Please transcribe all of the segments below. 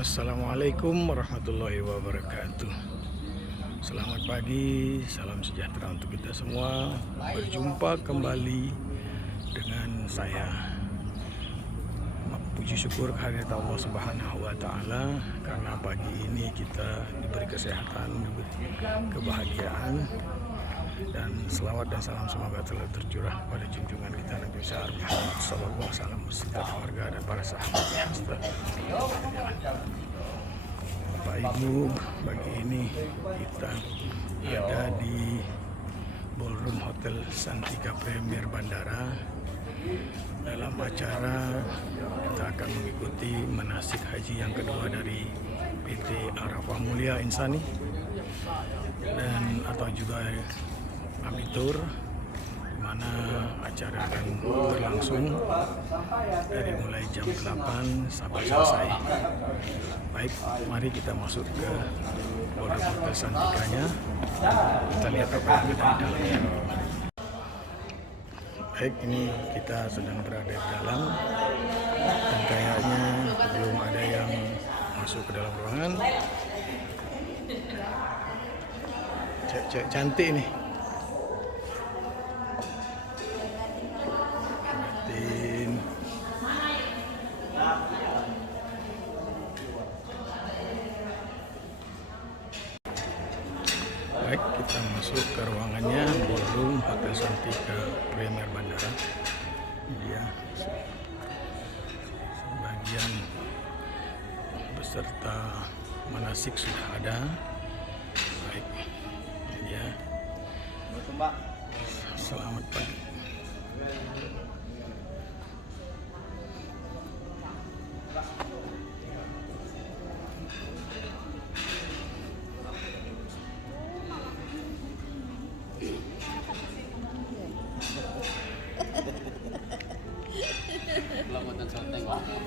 Assalamualaikum warahmatullahi wabarakatuh. Selamat pagi, salam sejahtera untuk kita semua. Berjumpa kembali dengan saya. Puji syukur kehadirat Allah Subhanahu wa Ta'ala, karena pagi ini kita diberi kesehatan, diberi kebahagiaan, dan selawat dan salam semoga telah tercurah pada junjungan kita Nabi besar Muhammad sallallahu alaihi wasallam beserta keluarga dan para sahabatnya. Bapak Ibu, pagi ini kita ada di Ballroom Hotel Santika Premier Bandara. Dalam acara kita akan mengikuti manasik haji yang kedua dari PT Arafah Mulia Insani, dan atau juga Amitur, di mana acara akan berlangsung dari mulai jam 8 sampai selesai. Baik, mari kita masuk ke Ballroom Hotel Santikanya. Kita lihat apa yang ada di dalamnya. Baik, ini kita sedang berada di dalam, dan kayaknya belum ada yang masuk ke dalam ruangan. Cek cantik nih. Baik, kita masuk ke ruangannya, Ballroom Hotel Santika Premier Bandara. Dia sebagian beserta manasik sudah ada. Baik, ya. Selamat pagi.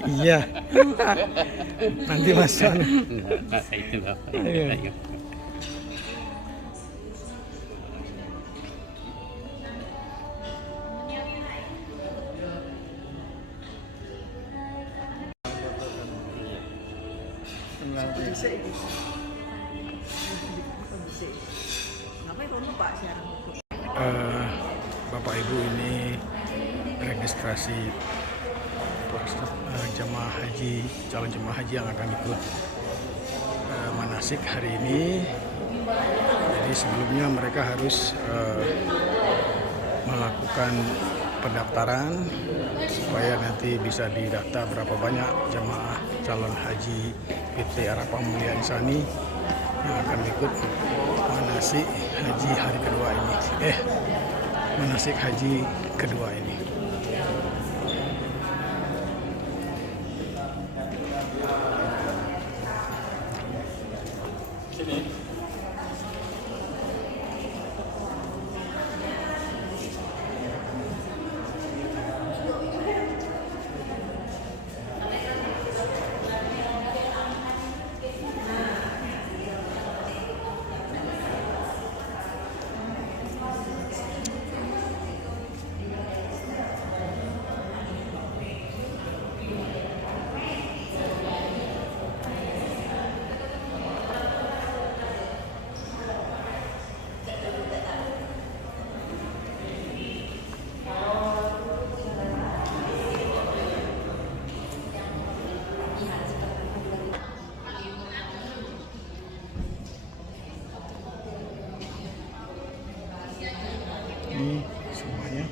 Iya, nanti masuk. Itu Bapak. Iya. Bapak Ibu, ini registrasi jemaah haji, calon jemaah haji yang akan ikut manasik hari ini. Jadi sebelumnya mereka harus melakukan pendaftaran supaya nanti bisa didata berapa banyak jemaah calon haji PT Arafah Mulia Insani yang akan ikut manasik haji hari kedua ini. Manasik haji kedua ini. Ini semuanya.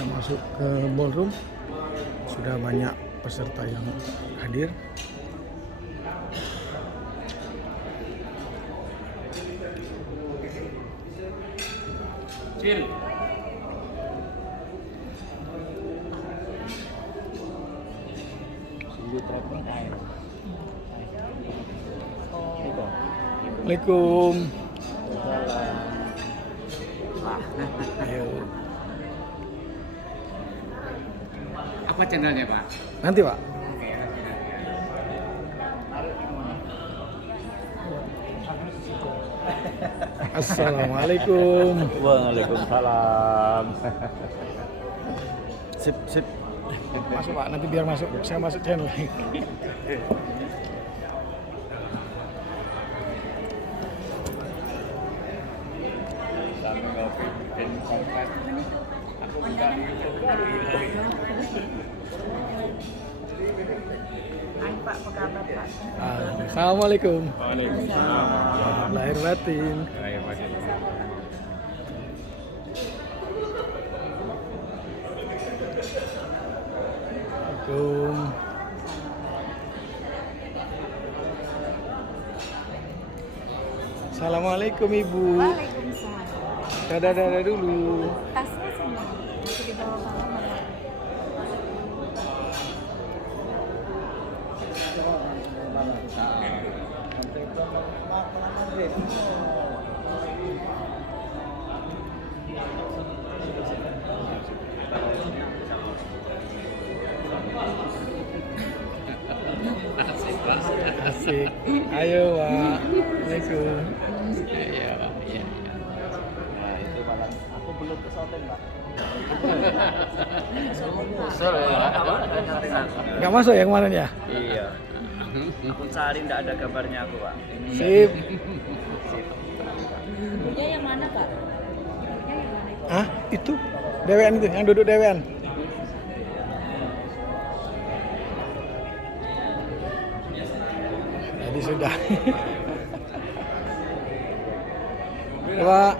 Kita masuk ke ballroom, sudah banyak peserta yang hadir. Cil. Sungguh traveling air. Assalamualaikum. Ayo. Apa channelnya Pak? Nanti Pak. Assalamualaikum. Waalaikumsalam. Sip, sip. Masuk Pak, nanti biar masuk. Saya masuk channel. Sambil ngopi bikin konten. Aku buka di YouTube. Hai Pak, apa kabar Pak? Assalamualaikum. Waalaikumsalam. Lahir batin. Ayo Pak. Assalamualaikum. Assalamualaikum Ibu. Waalaikumsalam. Dadah dulu. Tasnya semua masih di bawah kamar. Asik Pak. Asik. Ayo Pak. Assalamualaikum. Iya Pak. Iya. Nah, itu malah aku belum ke Soten, Pak. Nggak masuk yang mana ya? Iya. Aku cari enggak ada gambarnya aku, Pak. Sip. Ibunya yang mana Pak? Ibunya yang mana itu? Ah, itu dewean itu yang duduk dewean. Jadi sudah. Pak.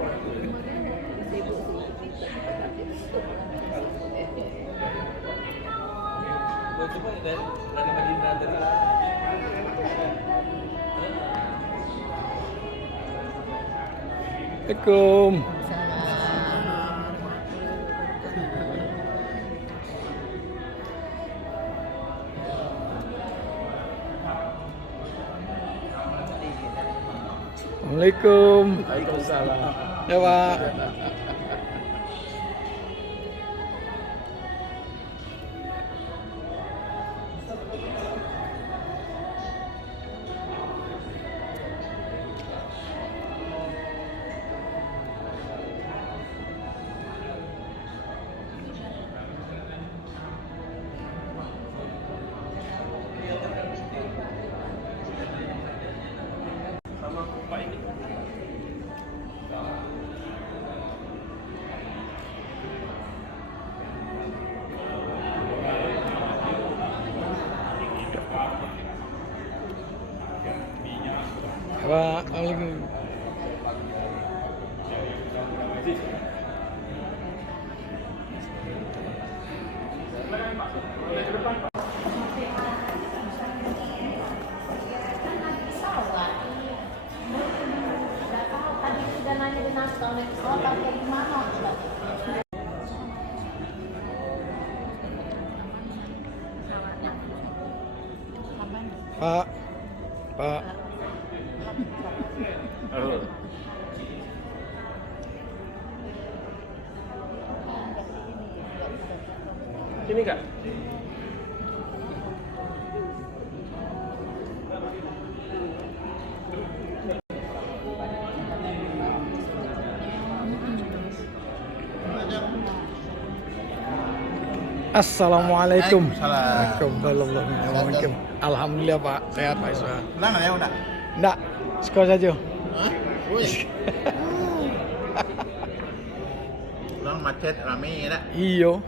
Assalamualaikum. Assalamualaikum. Waalaikumsalam. Ya Pak. Pak, Assalamualaikum. Tadi sudah nanya di Naskah naik sekolah kayak gimana? Pak. Pak. Sini, Kak. Assalamualaikum. Waalaikumsalam. Alhamdulillah Pak, sehat Pak Iswa. Pulang ya udah. Enggak, sekolah saja. Hah? Wih. Pulang macet rame ya. Iyo.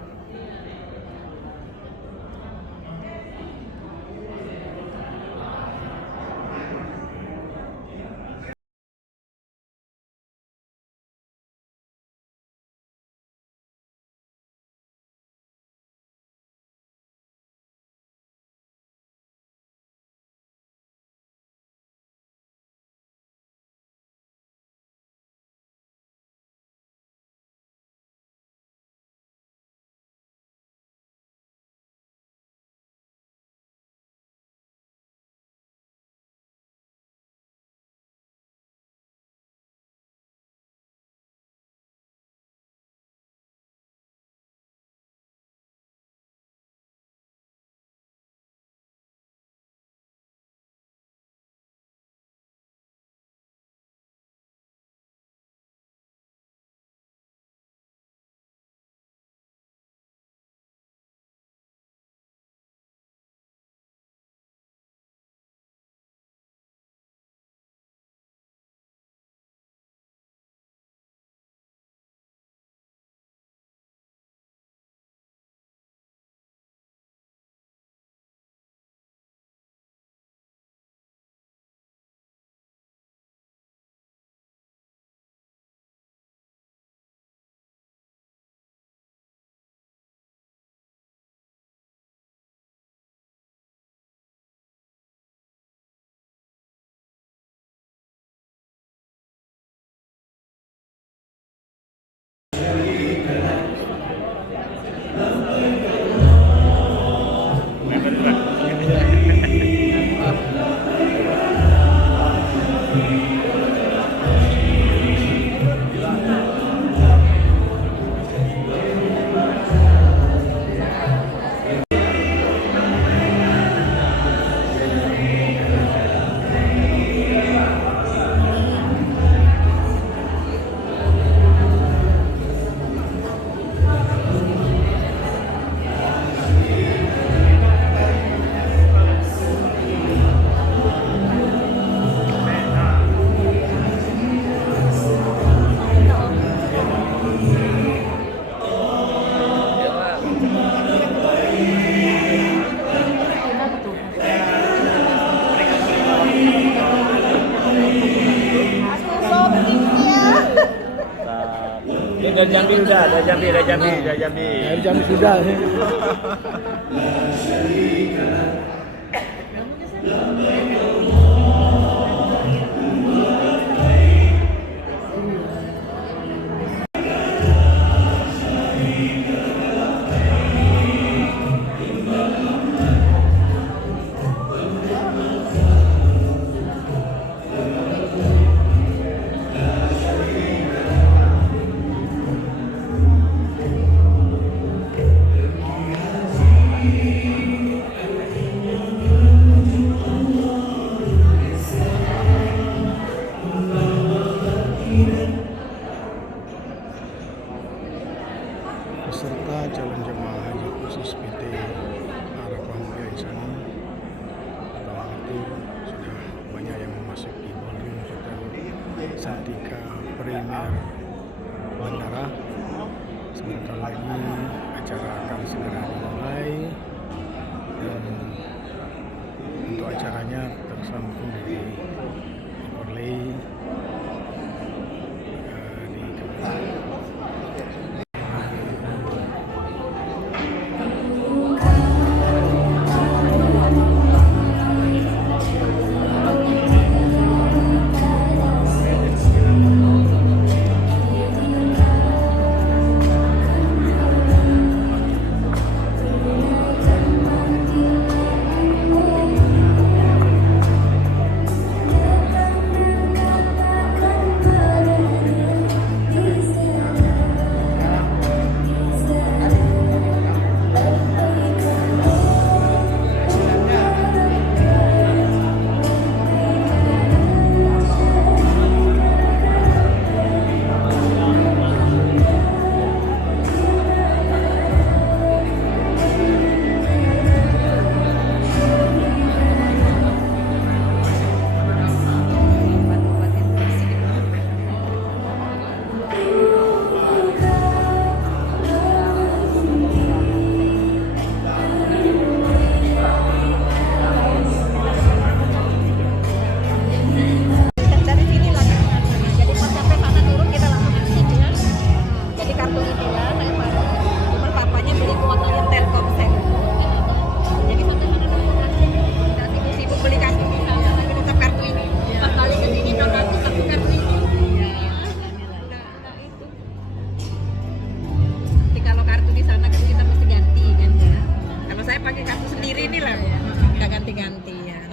Dari Jambi udah, dari Jambi. Dari Jambi sudah. Peserta calon jemaah haji khusus PT Arafah Mulia Insani atau itu sudah banyak yang memasuki ballroom Hotel Santika Premier Bandara. Sebentar lagi acara akan segera dimulai dan untuk acaranya tersambung di overlay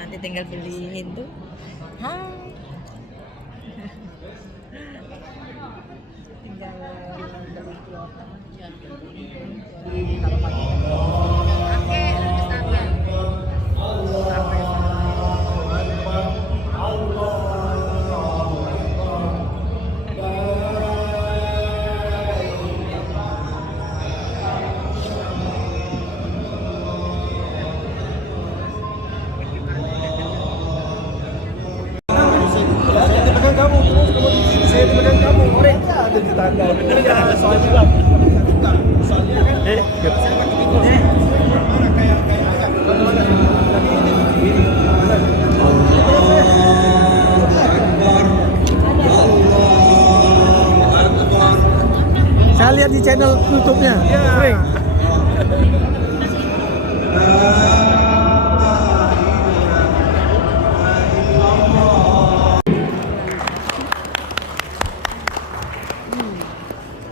di tinggal beliin tuh. Hai. Tinggal beli kuota. Kalau pakai saya lihat di channel YouTube-nya. Sering.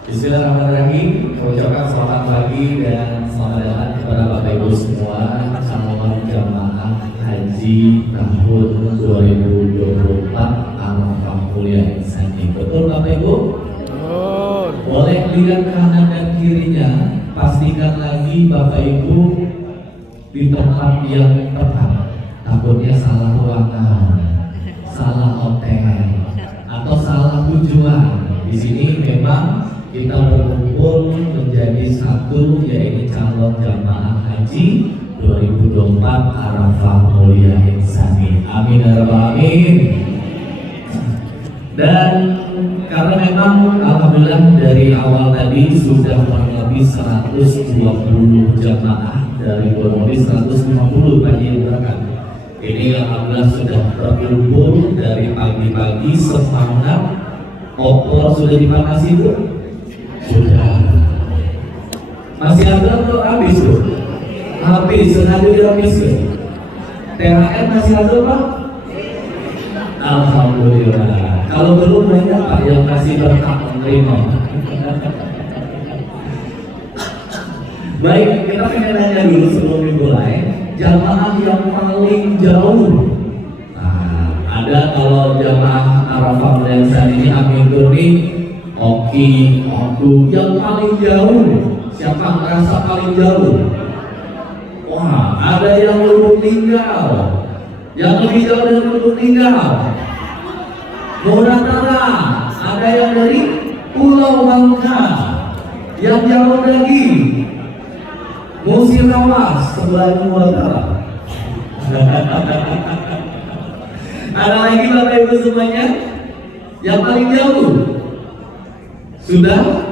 Bismillahirrahmanirrahim. Kami ucapkan selamat pagi dan selamat datang kepada Bapak Ibu semua calon jamaah haji tahun 2024 Arafah Mulia Insani. Betul Bapak Ibu? Boleh lihat kanan dan kirinya. Pastikan lagi Bapak Ibu di tempat yang tepat. Takutnya salah ruangan, salah hotel, atau salah tujuan. Di sini memang kita berkumpul menjadi satu, yaitu calon jamaah haji 2024 Arafah Mulia Insani. Amin ya rabbal alamin. Dan karena memang alhamdulillah dari awal tadi sudah kurang lebih 120 jamaah dari kurang lebih 150 pagi berangkat. Ini alhamdulillah sudah berkumpul dari pagi-pagi semangat. Opor sudah dipanasi Bu? Sudah. Masih ada atau habis tuh? Habis, sengaja habis tuh. THR masih ada Pak? Alhamdulillah. Kalau belum banyak Pak yang masih berhak menerima. Baik, kita pengen nanya dulu sebelum dimulai, jamaah yang paling jauh. Nah, ada kalau jamaah Arafah Meliansan ini Amin nih, Oki, Odu yang paling jauh. Siapa merasa paling jauh? Wah, ada yang Lubuk Linggau, yang lebih jauh dari Lubuk Linggau. Muratara, ada yang dari Pulau Bangka, yang jauh lagi Musirawas sebelah Muratara. Ada lagi Bapak Ibu semuanya yang paling jauh sudah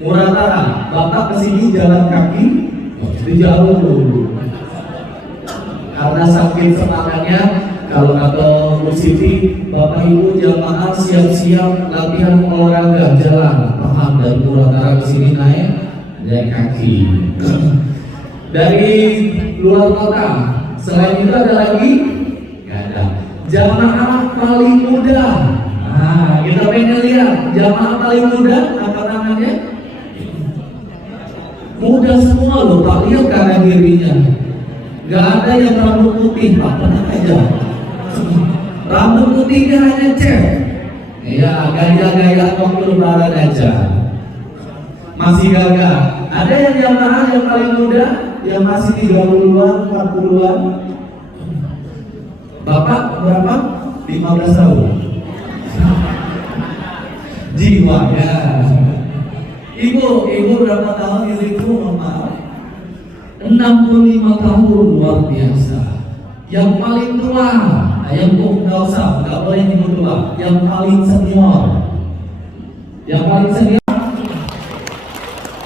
Muratara. Bapak kesini jalan kaki, jadi jauh dulu. Karena saking semangatnya, kalau kata Bu Siti, Bapak Ibu jamaah siap-siap latihan olahraga jalan. Paham, dari Muratara kesini naik kaki. Dari luar kota, selain itu ada lagi? Gak ada. Jamaah paling muda. Nah, kita pengen lihat jamaah paling muda apa namanya? Muda semua loh Pak, lihat kanan dirinya. Gak ada yang rambut putih Pak, tenang aja. Rambut putihnya hanya cek. Ya, gaya-gaya waktu lebaran aja. Masih gagah. Ada yang jamaah yang paling muda, yang masih 30-an, 40-an. Bapak berapa? 15 tahun. Jiwanya. Ibu berapa tahun ibu? Mohon maaf. 65 tahun, luar biasa. Yang paling tua, yang nggak usah, nggak boleh nyebut tua. Yang paling senior. Yang paling senior.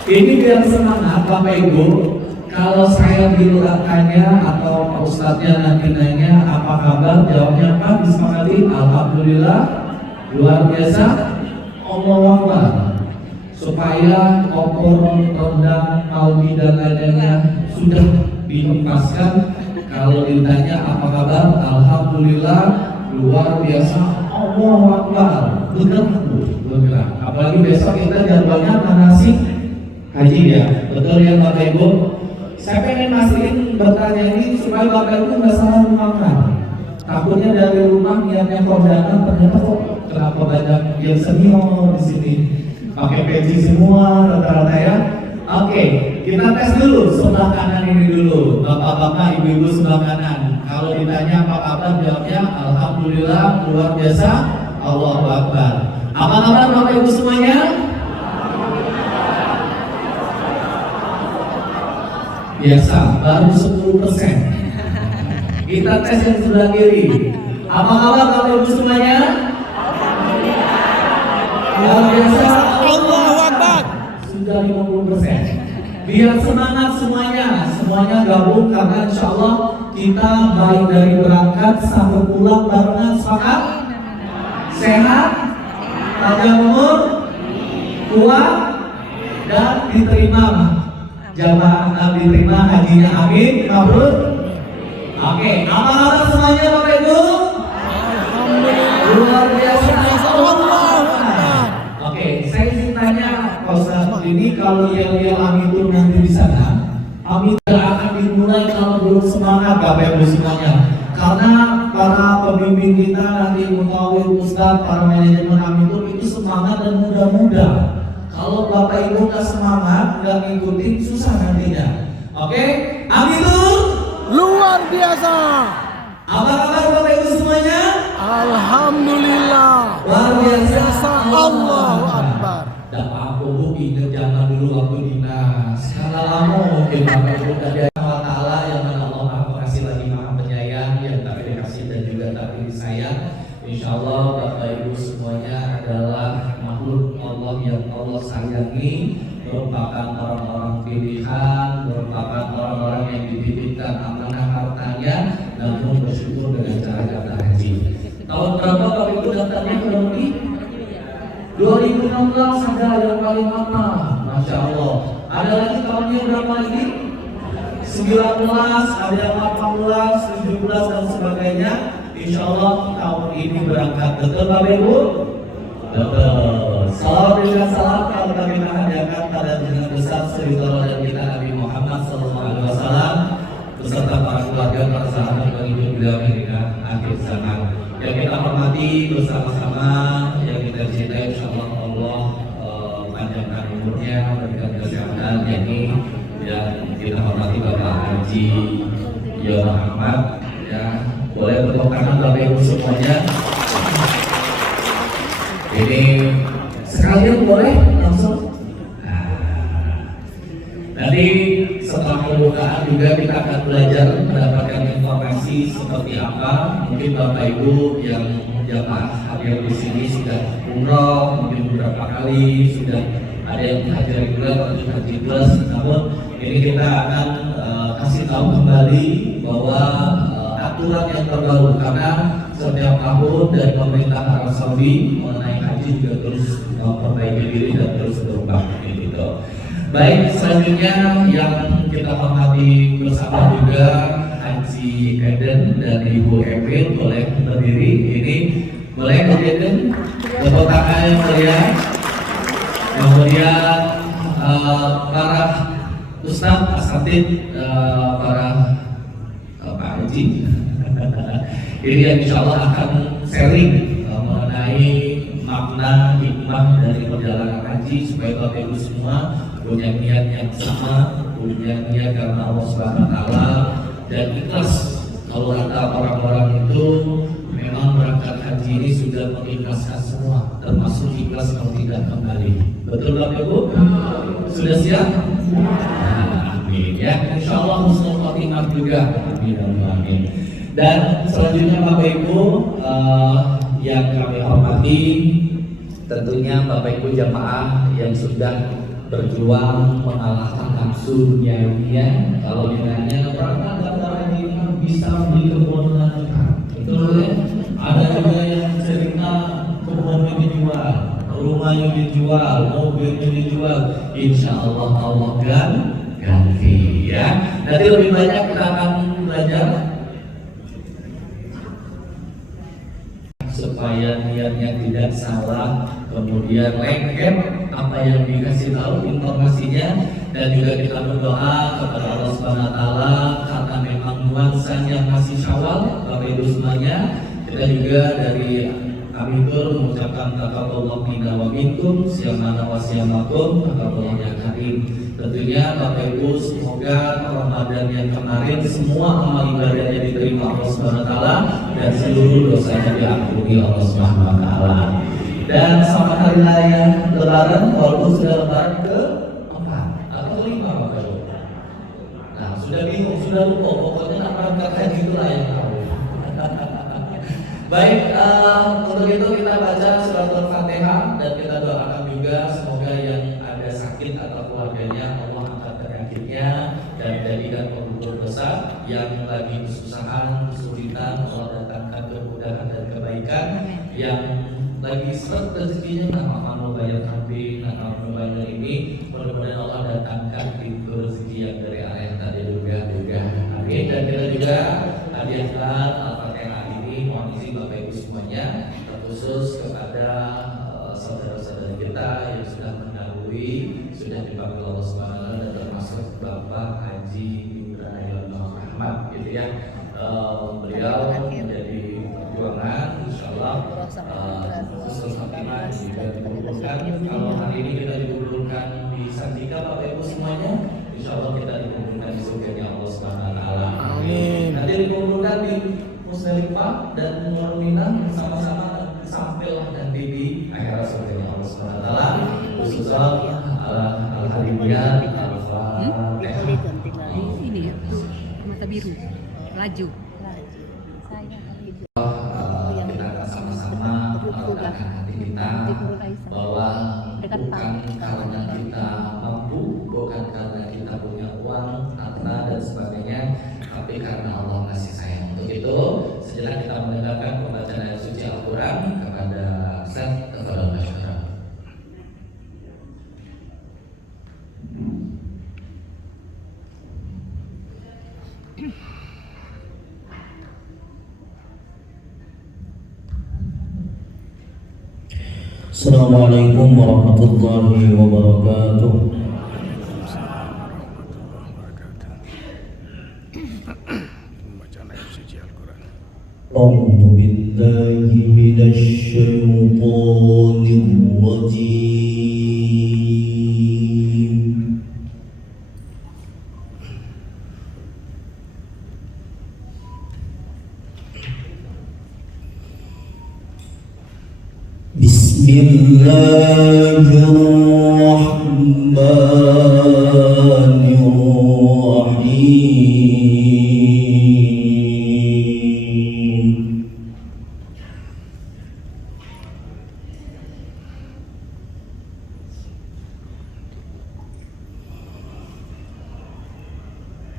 Ini biar semangat Bapak Ibu. Kalau saya diletakkannya atau Pak Ustadznya nanti nanya apa kabar, jawabnya apa? Disepakati, alhamdulillah, luar biasa, Allahu Akbar. Supaya opor, rendang, kalbi dan lainnya sudah dihempaskan. Kalau ditanya apa kabar, alhamdulillah, luar biasa, Allahu Akbar. Bergerak. Apalagi besok kita jadwalnya manasik haji ya, betul ya Bapak Ibu? Saya pengen mastiin bertanya ini supaya Bapak Ibu nggak salah memakan. Takutnya dari rumah niatnya kondangan, ternyata kok kenapa banyak yang senior di sini pakai peci semua rata-rata ya. Oke, kita tes dulu sebelah kanan ini dulu, bapak-bapak, ibu-ibu sebelah kanan. Kalau ditanya apa kabar, jawabnya alhamdulillah, luar biasa, Allahu Akbar. Apa kabar Bapak Ibu semuanya? Biasa, baru 10%. Kita tes yang sebelah kiri. Apa kabar Bapak Ibu semuanya? Luar biasa, Allahu Akbar. Sudah 50%. Biar semangat semuanya gabung karena insya Allah kita baik dari berangkat sampai pulang barengan, sepakat? Sehat, panjang umur, kuat, dan diterima jamaah, diterima hajinya, amin, mabrur. Oke, apa kabar semuanya Bapak Ibu? Luar biasa. Oke, saya ingin tanya Pak Ustadz, ini kalau yang amin nanti di sana, amin akan dimulai kalau belum semangat Bapak Ibu semuanya. Karena para pembimbing kita nanti mutawif Ustadz, para manajemen amin itu semangat dan muda-muda. Kalau Bapak Ibu nggak semangat, nggak ngikutin, susah nantinya. Oke, amin Luar biasa. Apa kabar Bapak Ibu semuanya? Alhamdulillah. Luar biasa. Allahu Akbar. Dan aku ingat zaman dulu waktu dinas. Karena lama mungkin Bapak Ibu dari Allah Ta'ala yang mana Allah Maha Kasih lagi Maha Penyayang, yang tak dikasih dan juga tak disayang. Insya Allah Bapak Ibu semuanya adalah makhluk Allah yang Allah sayangi, merupakan orang-orang pilihan, merupakan orang-orang yang dititipkan amanah hartanya, namun bersyukur dengan cara daftar haji. Tahun berapa Bapak Ibu daftarnya kurang lebih? 2016 ada yang paling lama, Masya Allah. Ada lagi tahunnya berapa lagi? 19, ada yang 18, 17 dan sebagainya. Insya Allah tahun ini berangkat. Betul Bapak Ibu? Betul. Salam dengan salam kalau kami menghadiahkan pada dengan besar saudara kita Nabi Muhammad SAW beserta para keluarga, para sahabat yang hidup beliau hingga akhir zaman. Yang kita hormati bersama-sama, yang kita cintai, insya Allah panjangkan umurnya, berikan kesehatan. Ini yang kita hormati Bapak Haji Yono Ahmad. Ya, boleh bertepuk tangan Bapak Ibu semuanya. Ini sekalian boleh langsung. Nanti setelah pembukaan juga kita akan belajar mendapatkan informasi seperti apa. Mungkin Bapak Ibu yang jamaah hadir di sini sudah umroh, mungkin beberapa kali sudah ada yang haji reguler atau haji plus. Namun ini kita akan kasih tahu kembali bahwa aturan yang terbaru, karena setiap tahun dari pemerintah Arab Saudi mengenai haji juga terus memperbaiki diri dan terus berubah gitu. Baik, selanjutnya yang kita hormati bersama juga Haji Eden dan Ibu Emil, boleh berdiri. Ini boleh Haji Eden, tepuk tangan yang mulia. Kemudian para Ustadz, asatid, para Pak Haji ini yang insya Allah akan sharing mengenai makna hikmah dari perjalanan haji, supaya Bapak Ibu semua punya niat yang sama, punya niat karena Allah Subhanahu Wa Taala dan ikhlas. Kalau kata orang-orang itu memang berangkat haji ini sudah mengikhlaskan semua, termasuk ikhlas kalau tidak kembali. Betul Bapak Ibu? Sudah siap? Amin ya. Insya Allah husnul khotimah juga. Amin. Dan selanjutnya Bapak Ibu yang kami hormati, tentunya Bapak Ibu jamaah yang sudah berjuang mengalahkan nafsu duniawinya. Kalau ditanya berapa daftar haji bisa beli kebun itu ya. Ada juga yang cerita kebunnya dijual, rumahnya dijual, mobilnya dijual. Insya Allah Allah ganti ya. Nanti lebih banyak kita akan belajar supaya niatnya tidak salah, kemudian lengket apa yang dikasih tahu informasinya, dan juga kita berdoa kepada Allah Subhanahu Wa Taala karena memang nuansanya masih Syawal, Bapak Ibu semuanya. Kita juga dari kami mengucapkan taqabbalallahu minna wa minkum, siyamana wa siyamakum, taqabbalallahu ya karim. Tentunya Bapak Ibu semoga Ramadan yang kemarin semua amal ibadahnya diterima Allah Subhanahu Wa Taala dan seluruh dosanya diampuni Allah Subhanahu Wa Taala. Dan selamat hari raya Lebaran, walaupun sudah Lebaran ke 4 atau 5 Bapak Ibu. Nah, sudah bingung, sudah lupa, pokoknya nak berangkat haji itulah yang tahu. Baik, untuk itu kita baca surat Al-Fatihah dan kita doakan juga semoga yang ada sakit atau keluarganya Allah angkat penyakitnya dan jadikan penggugur dosa, yang lagi kesusahan, kesulitan Allah datangkan kemudahan dan kebaikan, yang lagi seret rezekinya nama mau bayar kambing, nama mau bayar ini, mudah-mudahan Allah datangkan pintu rezeki yang dari arah yang tadi duga. Amin. Dan kita juga hadiahkan Al-Fatihah ini, mohon izin Bapak Ibu semuanya, terkhusus kepada saudara-saudara kita yang sudah mendahului, sudah dipanggil Allah Subhanahu Wa Taala, dan termasuk Bapak Haji Yono Ahmad, gitu ya. Beliau menjadi perjuangan, insyaallah khusus khotimah juga dikumpulkan. Kalau hari ini kita dikumpulkan di Sandika Bapak Ibu semuanya, insyaallah kita dikumpulkan di surganya Allah Subhanahu Wa Taala. Amin. Nanti dikumpulkan di Musdalifah dan Mina sama-sama sampailah nanti di akhirat surganya Allah Subhanahu Wa Taala. Khususnya al-hadiyah Ini ya, mata biru, laju. Kita akan sama-sama meletakkan hati kita bahwa bukan karena kita mampu, bukan karena kita punya uang, harta dan sebagainya, tapi karena Allah masih sayang. Untuk itu, sejenak kita mendengarkan pembacaan ayat suci Al-Quran kepada Ustaz kepada masyarakat. Assalamualaikum warahmatullahi wabarakatuh. Pembacaan ayat suci Al-Quran. A'udzu billahi minasy syaithanir rajim. Bismillahirrahmanirrahim.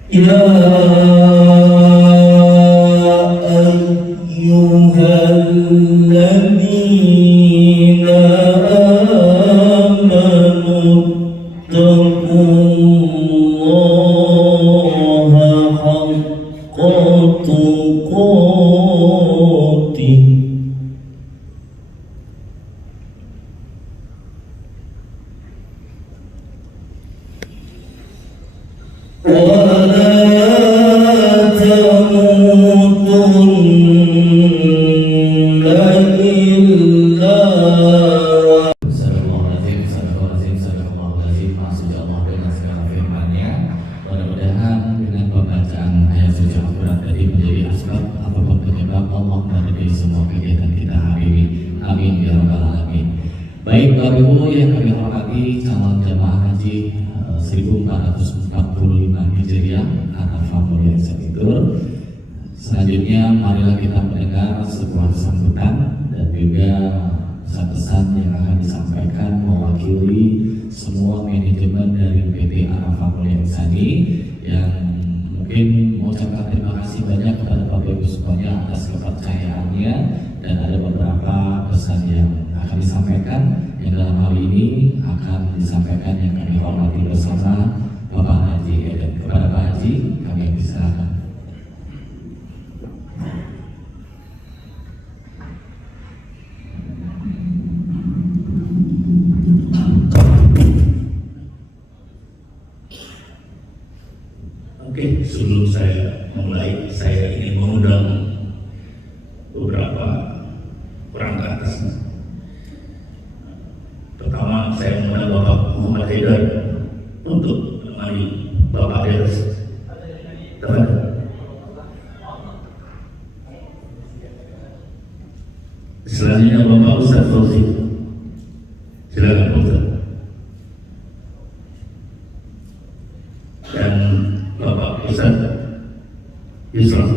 Ya ayyuhalladzina amanu taqullaha haqqa tuqatih Mudah-mudahan dengan pembacaan ayat suci Al-Quran tadi menjadi asbab apapun penyebab Allah meridai semua kegiatan kita hari ini. Amin ya rabbal alamin. Baik Bapak Ibu yang kami hormati, calon jamaah haji 1445 Hijriah Arafah Mulia Executor. Selanjutnya marilah kita mendengar sebuah sambutan dan juga pesan-pesan yang akan disampaikan mewakili semua manajemen dari PT Arafah Mulia Insani yang mungkin mengucapkan terima kasih banyak kepada Bapak Ibu semuanya atas kepercayaannya, dan ada beberapa pesan yang akan disampaikan yang dalam hal ini akan disampaikan yang kami hormati bersama Bapak Haji Eden. Kepada Pak Haji kami persilakan. Oke, sebelum saya mulai, saya ingin mengundang beberapa orang ke atas. Pertama, saya mengundang Bapak Muhammad Haidar untuk menemani Bapak Deres. Teman. Selanjutnya Bapak Ustaz Fauzi. Silakan Pak Ustaz. Dan Bapak Ustaz Yusra.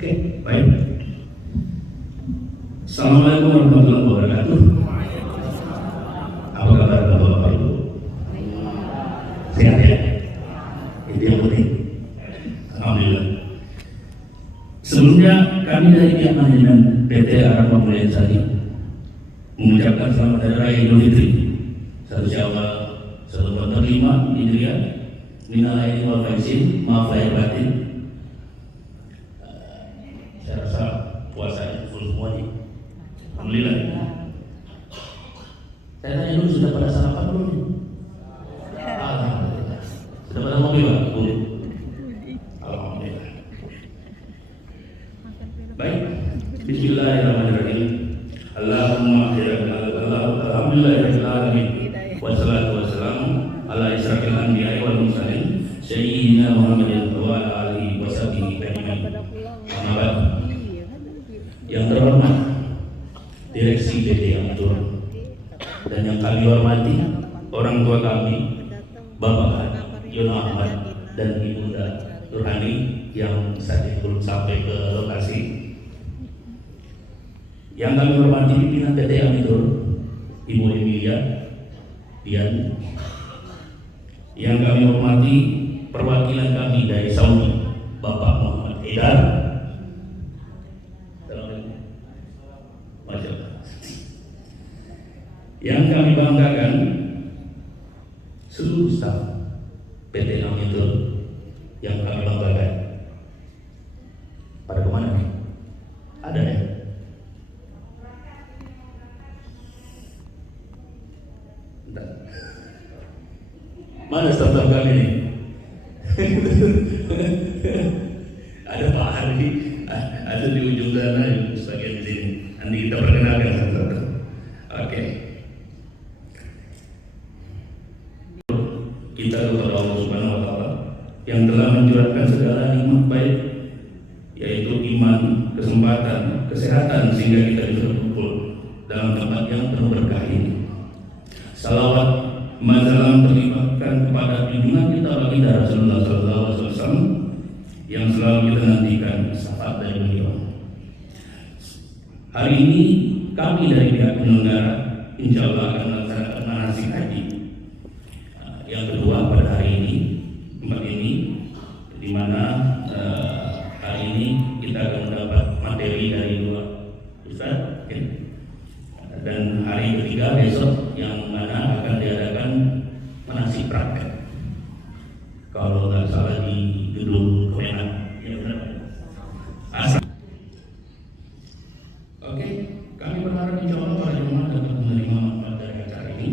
Oke, baik. Assalamualaikum warahmatullahi wabarakatuh. Apa kabar Bapak Ibu? Sehat ya? Itu yang penting. Alhamdulillah. Sebelumnya kami dari pihak manajemen PT Arafah Mulia Insani mengucapkan selamat hari raya Idul Fitri 1 Syawal 1445 Hijriah. Minal aidin wal faizin, maaf lahir batin. Saya rasa puasanya full semua nih. Alhamdulillah. Saya tanya dulu, sudah pada sarapan belum? Alhamdulillah. Sudah pada ngopi Pak? Alhamdulillah. Baik. Bismillahirrahmanirrahim. Alhamdulillahirabbil alamin. Wassalatu wassalamu ala asyrafil anbiya'i wal mursalin sayyidina Muhammadin wa ala alihi washabihi ajmain. Amma ba'd. Yang terhormat Direksi PT Amatur dan yang kami hormati orang tua kami, Bapak Yono Ahmad dan Ibunda Nurhani yang saat itu belum sampai ke lokasi. Yang kami hormati pimpinan PT Amatur, Ibu Emilia Dian. Yang kami hormati perwakilan kami dari Saudi, Bapak Muhammad Haidar. Yang kami banggakan seluruh staf PT Amitro yang kami banggakan. Pada kemana nih? Ada ya? Mana staf-staf kami nih? Ada Pak Hardi, ada di ujung sana, sebagian di sini. Nanti kita perkenalkan satu-satu. Oke. Kita kepada Allah Subhanahu Wa Taala yang telah mencurahkan segala nikmat baik, yaitu iman, kesempatan, kesehatan, sehingga kita bisa berkumpul dalam tempat yang penuh berkah ini. Salawat masalam terlibatkan kepada junjungan kita baginda Rasulullah SAW yang selalu kita nantikan syafaat dari beliau. Hari ini kami dari pihak penyelenggara insya Allah akan melaksanakan manasik haji. Yang kedua pada hari ini, tempat ini, di mana hari ini kita akan mendapat materi dari dua ustaz, dan hari ketiga besok yang mana akan diadakan manasik praktek. Kalau nggak salah di gedung Kemenak, ya benar. Oke, kami berharap insya Allah para jemaah dapat menerima manfaat dari acara ini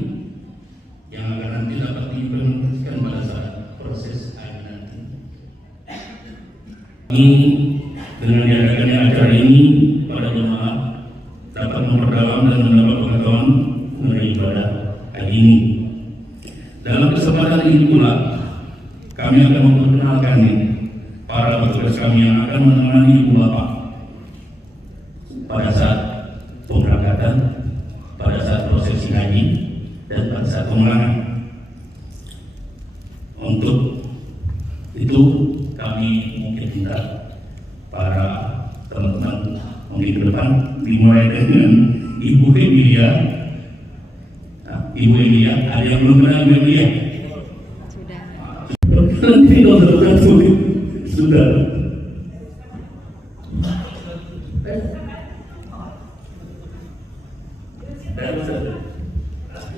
yang akan nanti dapat diimplementasikan pada saat proses haji nanti. Dengan diadakannya acara ini, para jemaah dapat memperdalam dan mendapat pengetahuan mengenai ibadah haji ini. Dalam kesempatan ini pula, kami akan memperkenalkan para petugas kami yang akan menemani Ibu Bapak pada saat pemberangkatan, pada saat prosesi haji, dan pada saat pemulangan. Untuk itu kami mungkin minta para teman-teman mungkin ke depan dimulai dengan Ibu Emilia. Nah, Ibu Emilia, ada yang belum kenal Ibu Emilia? Sudah. Nanti kalau sudah.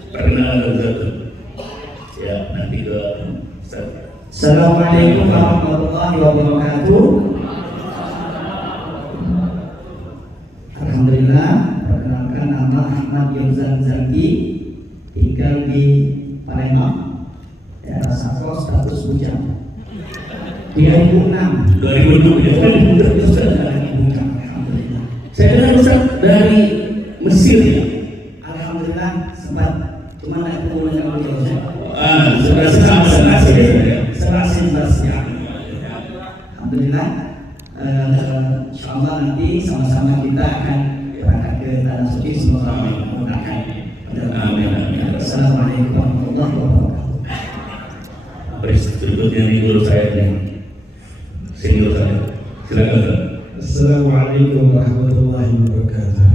Perkenalan satu. Ya, nanti ke Assalamualaikum warahmatullahi wabarakatuh. Alhamdulillah, perkenalkan nama Ahmad Yozan Zaki, tinggal di Palembang, daerah Sako, status bujang. 2006. 2006 ya. Alhamdulillah. Saya dengar Ustaz dari Mesir ya. Alhamdulillah sempat cuma naik turun dengan beliau. Sudah Serasin ya. Alhamdulillah. Insyaallah nanti sama-sama kita akan berangkat ke tanah suci, semoga memudahkan. Amin. Assalamualaikum warahmatullahi wabarakatuh. Berikutnya ini guru saya nih, senior saya. Silakan. Assalamualaikum warahmatullahi wabarakatuh.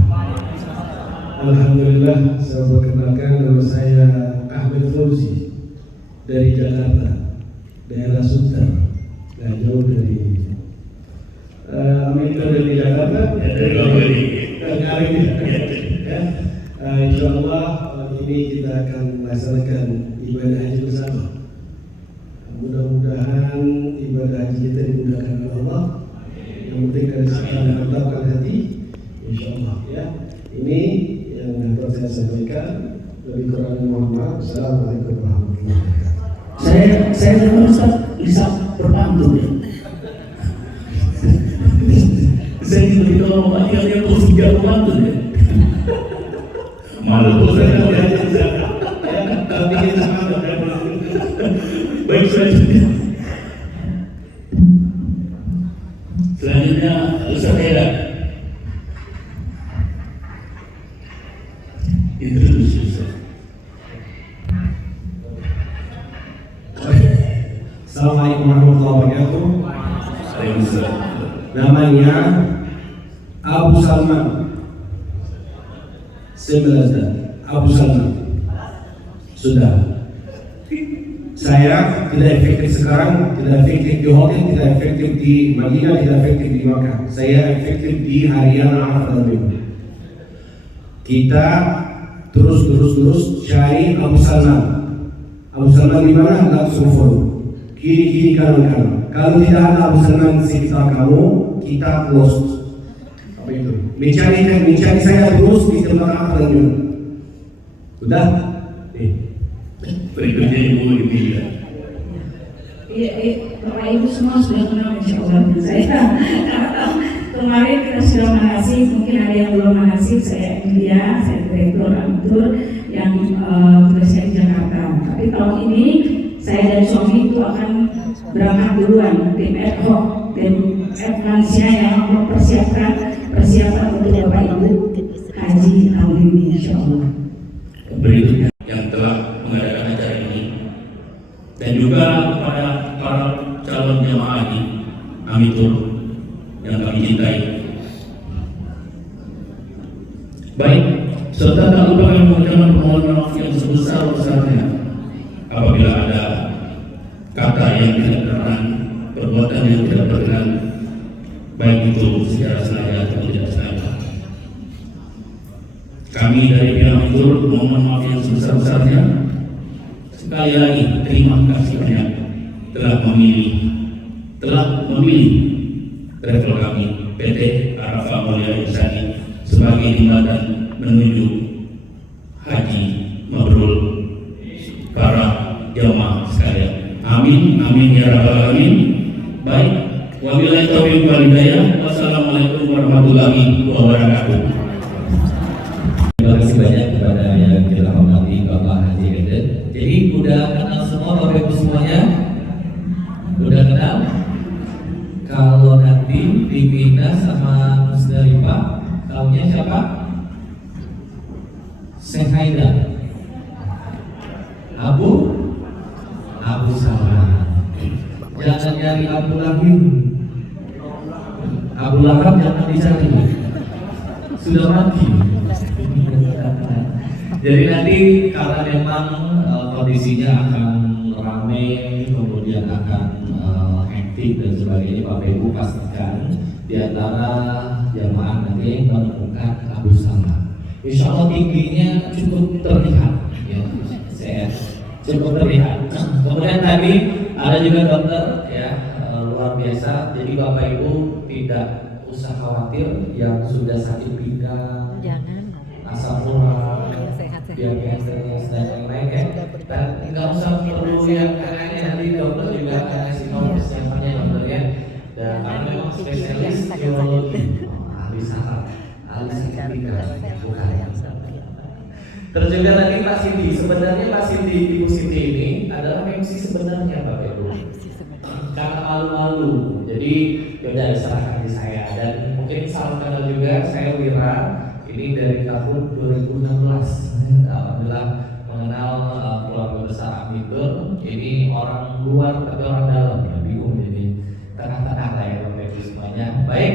Alhamdulillah, saya perkenalkan nama saya Ahmed Fauzi dari Jakarta, daerah Sunter, nggak jauh dari Amerika dari Jakarta, ya dari ya. Insya Allah ini kita akan melaksanakan ibadah haji bersama. Mudah-mudahan ibadah haji kita dimudahkan oleh Allah. Yang penting dari sekian mantapkan hati, insya Allah ya. Ini yang dapat saya sampaikan. Lebih kurang mohon maaf. Assalamualaikum warahmatullahi wabarakatuh. Saya dengar Ustaz bisa berpantun ya. Saya ingin kalau mau baca dia terus juga berpantun ya. Malu saya Kalau bikin semangat ya. baik saja. Selanjutnya Ustaz Hera. Introduce yourself. Assalamualaikum warahmatullahi wabarakatuh. Namanya Abu Salman. 19 Abu Salman. Sudah. Saya tidak efektif sekarang, tidak efektif di hotel, tidak efektif di Madinah, tidak efektif di Makkah. Saya efektif di harian Arafah dan Mina. Kita terus cari Abu Salman. Abu Salman di mana? Langsung follow. Kiri kanan. Kalau tidak ada Abu Salman di sekitar kamu, kita close. Apa itu? Mencari saya terus di tempat apa dan juga. Sudah? Berikutnya Ibu Emilia. Bapak Ibu semua sudah kenal insya Allah dengan saya. Kemarin kita sudah manasik, mungkin ada yang belum manasik. Saya Emilia, saya Direktur Amatur yang berada di Jakarta. Tapi tahun ini saya dan suami itu akan berangkat duluan, tim ad hoc, tim advance-nya yang mempersiapkan persiapan untuk Bapak Ibu haji tahun ini insya Allah. Berikutnya yang telah mengadakan acara ini dan juga kepada para calon jamaah haji Amitur yang kami cintai. Baik, serta tak lupa kami mengucapkan permohonan maaf yang sebesar-besarnya apabila ada kata yang tidak berkenan, perbuatan yang tidak berkenan, baik itu secara sengaja atau tidak sengaja. Kami dari pihak Amitur mohon maaf yang sebesar-besarnya. Sekali lagi terima kasih banyak telah memilih travel kami PT Arafah Mulia Insani sebagai jembatan menuju haji mabrur para jamaah sekalian. Amin, amin ya rabbal alamin. Baik, wabillahi taufiq wal hidayah. Wassalamualaikum warahmatullahi wabarakatuh. Terima kasih banyak kepada yang kita hormati Bapak Haji Eden. Jadi udah kenal semua Bapak Ibu semuanya? Udah kenal? Kalau nanti di Mina sama Musdalifah, tahunya siapa? Sekhaida Abu Salman. Jangan nyari Abu Lahab. Abu Lahab jangan dicari, sudah mati. Jadi nanti karena memang kondisinya akan ramai, kemudian akan hektik dan sebagainya, Bapak Ibu pastikan di antara jamaah nanti menemukan Abu Salman. Insya Allah tingginya cukup terlihat, ya, saya cukup terlihat. Kemudian tadi ada juga dokter, ya, luar biasa. Jadi Bapak Ibu tidak usah khawatir yang sudah sakit pinggang, asam urat, diabetes dan lain-lain, ya. Dan nggak usah perlu yang lainnya, nanti dokter juga akan kasih nomor persiapannya dokter, ya. Dan karena memang spesialis biologi, ahli saraf, ahli sakit pinggang, bukan yang terus juga tadi Pak Sindi, sebenarnya Pak Sindi, Ibu Sindi ini adalah MC sebenarnya Bapak Ibu. Karena malu-malu, jadi yaudah diserahkan di saya. Dan mungkin salam kenal juga, saya Wira. Ini dari tahun 2016. Alhamdulillah mengenal keluarga besar Amitur. Ini orang luar tapi orang dalam, ya, bingung jadi tengah-tengah lah ya Bapak Ibu semuanya. Baik,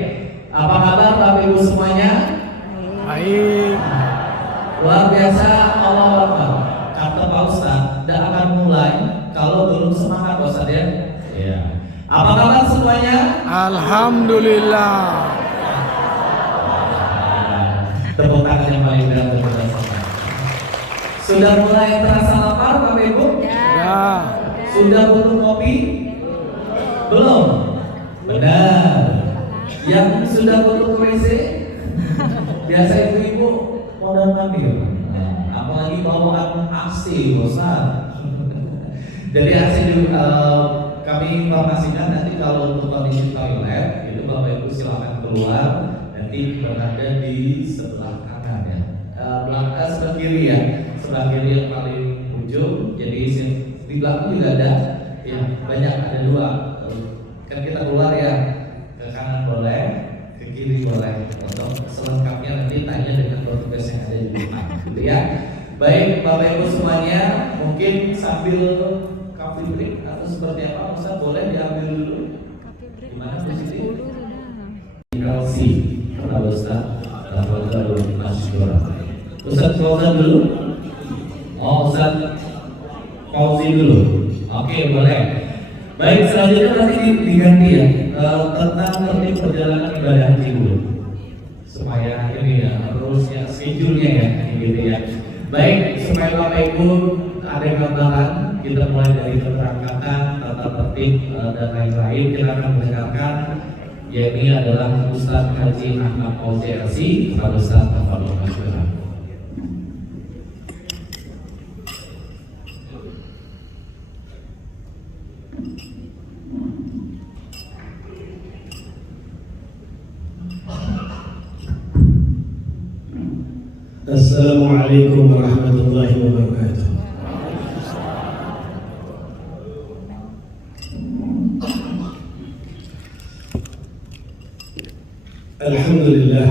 apa kabar Bapak Ibu semuanya? Baik. Luar biasa, Allah Akbar. Kata Pak Ustadz, tidak akan mulai kalau belum semangat Ustadz, ya. Iya. Apa kabar semuanya? Alhamdulillah. Tepuk tangan yang paling berat untuk kita. Sudah mulai terasa lapar Bapak Ibu? Ya. Sudah butuh kopi? Belum? Benar. Yang sudah butuh WC? Biasa ibu-ibu modal mandir. Apalagi bawaan AC, bosan. Jadi AC juga kami informasikan nanti kalau untuk kondisi toilet itu Bapak Ibu silakan keluar, nanti berada di sebelah kanan, ya. Belakang sebelah kiri, ya. Sebelah kiri yang paling ujung. Jadi di belakang juga ada, ya, banyak, ada dua. Kan kita keluar, ya, ke kanan boleh, ke kiri boleh. Untuk selengkapnya nanti tanya dengan petugas yang ada di depan, gitu, ya. Baik Bapak Ibu semuanya, mungkin sambil coffee break atau seperti apa, Ustaz boleh diambil dulu. Gimana di sini? Kalsi, kalau Ustaz, kalau masih Ustaz Fauzan dulu. Oh, Ustaz Fauzi dulu. Oke, boleh. Baik, selanjutnya nanti diganti, ya, tentang tertib perjalanan ibadah haji dulu. Supaya ini, ya, terus ya schedule-nya, ya, gitu, ya. Baik, supaya Bapak Ibu ada gambaran, kita mulai dari keberangkatan, tata tertib dan lain-lain. Kita akan mendengarkan, yakni adalah Ustadz Haji Ahmad Fauzi LC kepada Ustadz Tafadhol Mashkurah. Assalamualaikum warahmatullahi wabarakatuh. Alhamdulillah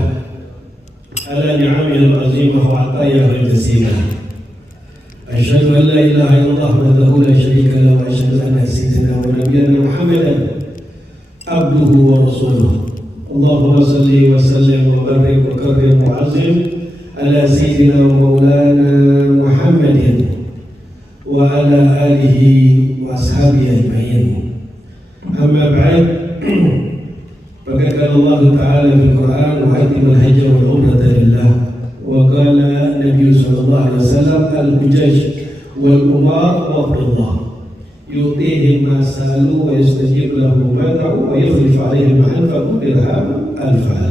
ala ni'amihi al-azimah wa atayahu al-jasimah. Asyhadu an la ilaha illallah wahdahu la syarika lahu wa asyhadu anna sayyidina wa nabiyyana Muhammadan abduhu wa rasuluh. Allahumma salli wa sallim wa barik wa karrim wa azim ala sayyidina wa maulana Muhammadin wa ala alihi wa ashabihi ajma'in. Amma ba'd. Faqala Allah Ta'ala fil Qur'an wa atimul hajja wal umrata lillah wa qala Nabi sallallahu alaihi wasallam al-hujjaj wal umar wafdullah yutihim ma salu wa yastajib lahum ma da'u wa yukhlif alaihim ma anfaqu dirham alfa.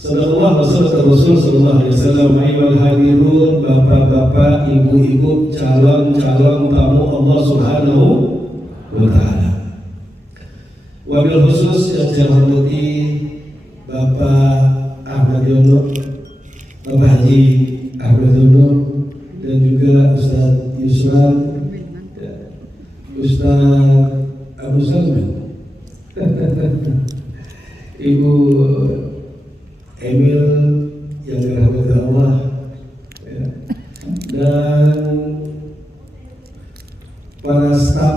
Sallallahu Rasul sallallahu alaihi wasallam. Ayyuhal hadirun, bapak-bapak, ibu-ibu, calon-calon tamu Allah Subhanahu wa taala. Wabil khusus yang saya hormati Bapak Ahmad Yono, Bapak Haji Ahmad Yono, dan juga Ustadz Yusran, Ustadz Abu Salman, Ibu Emil yang dirahmati Allah, ya, dan para staf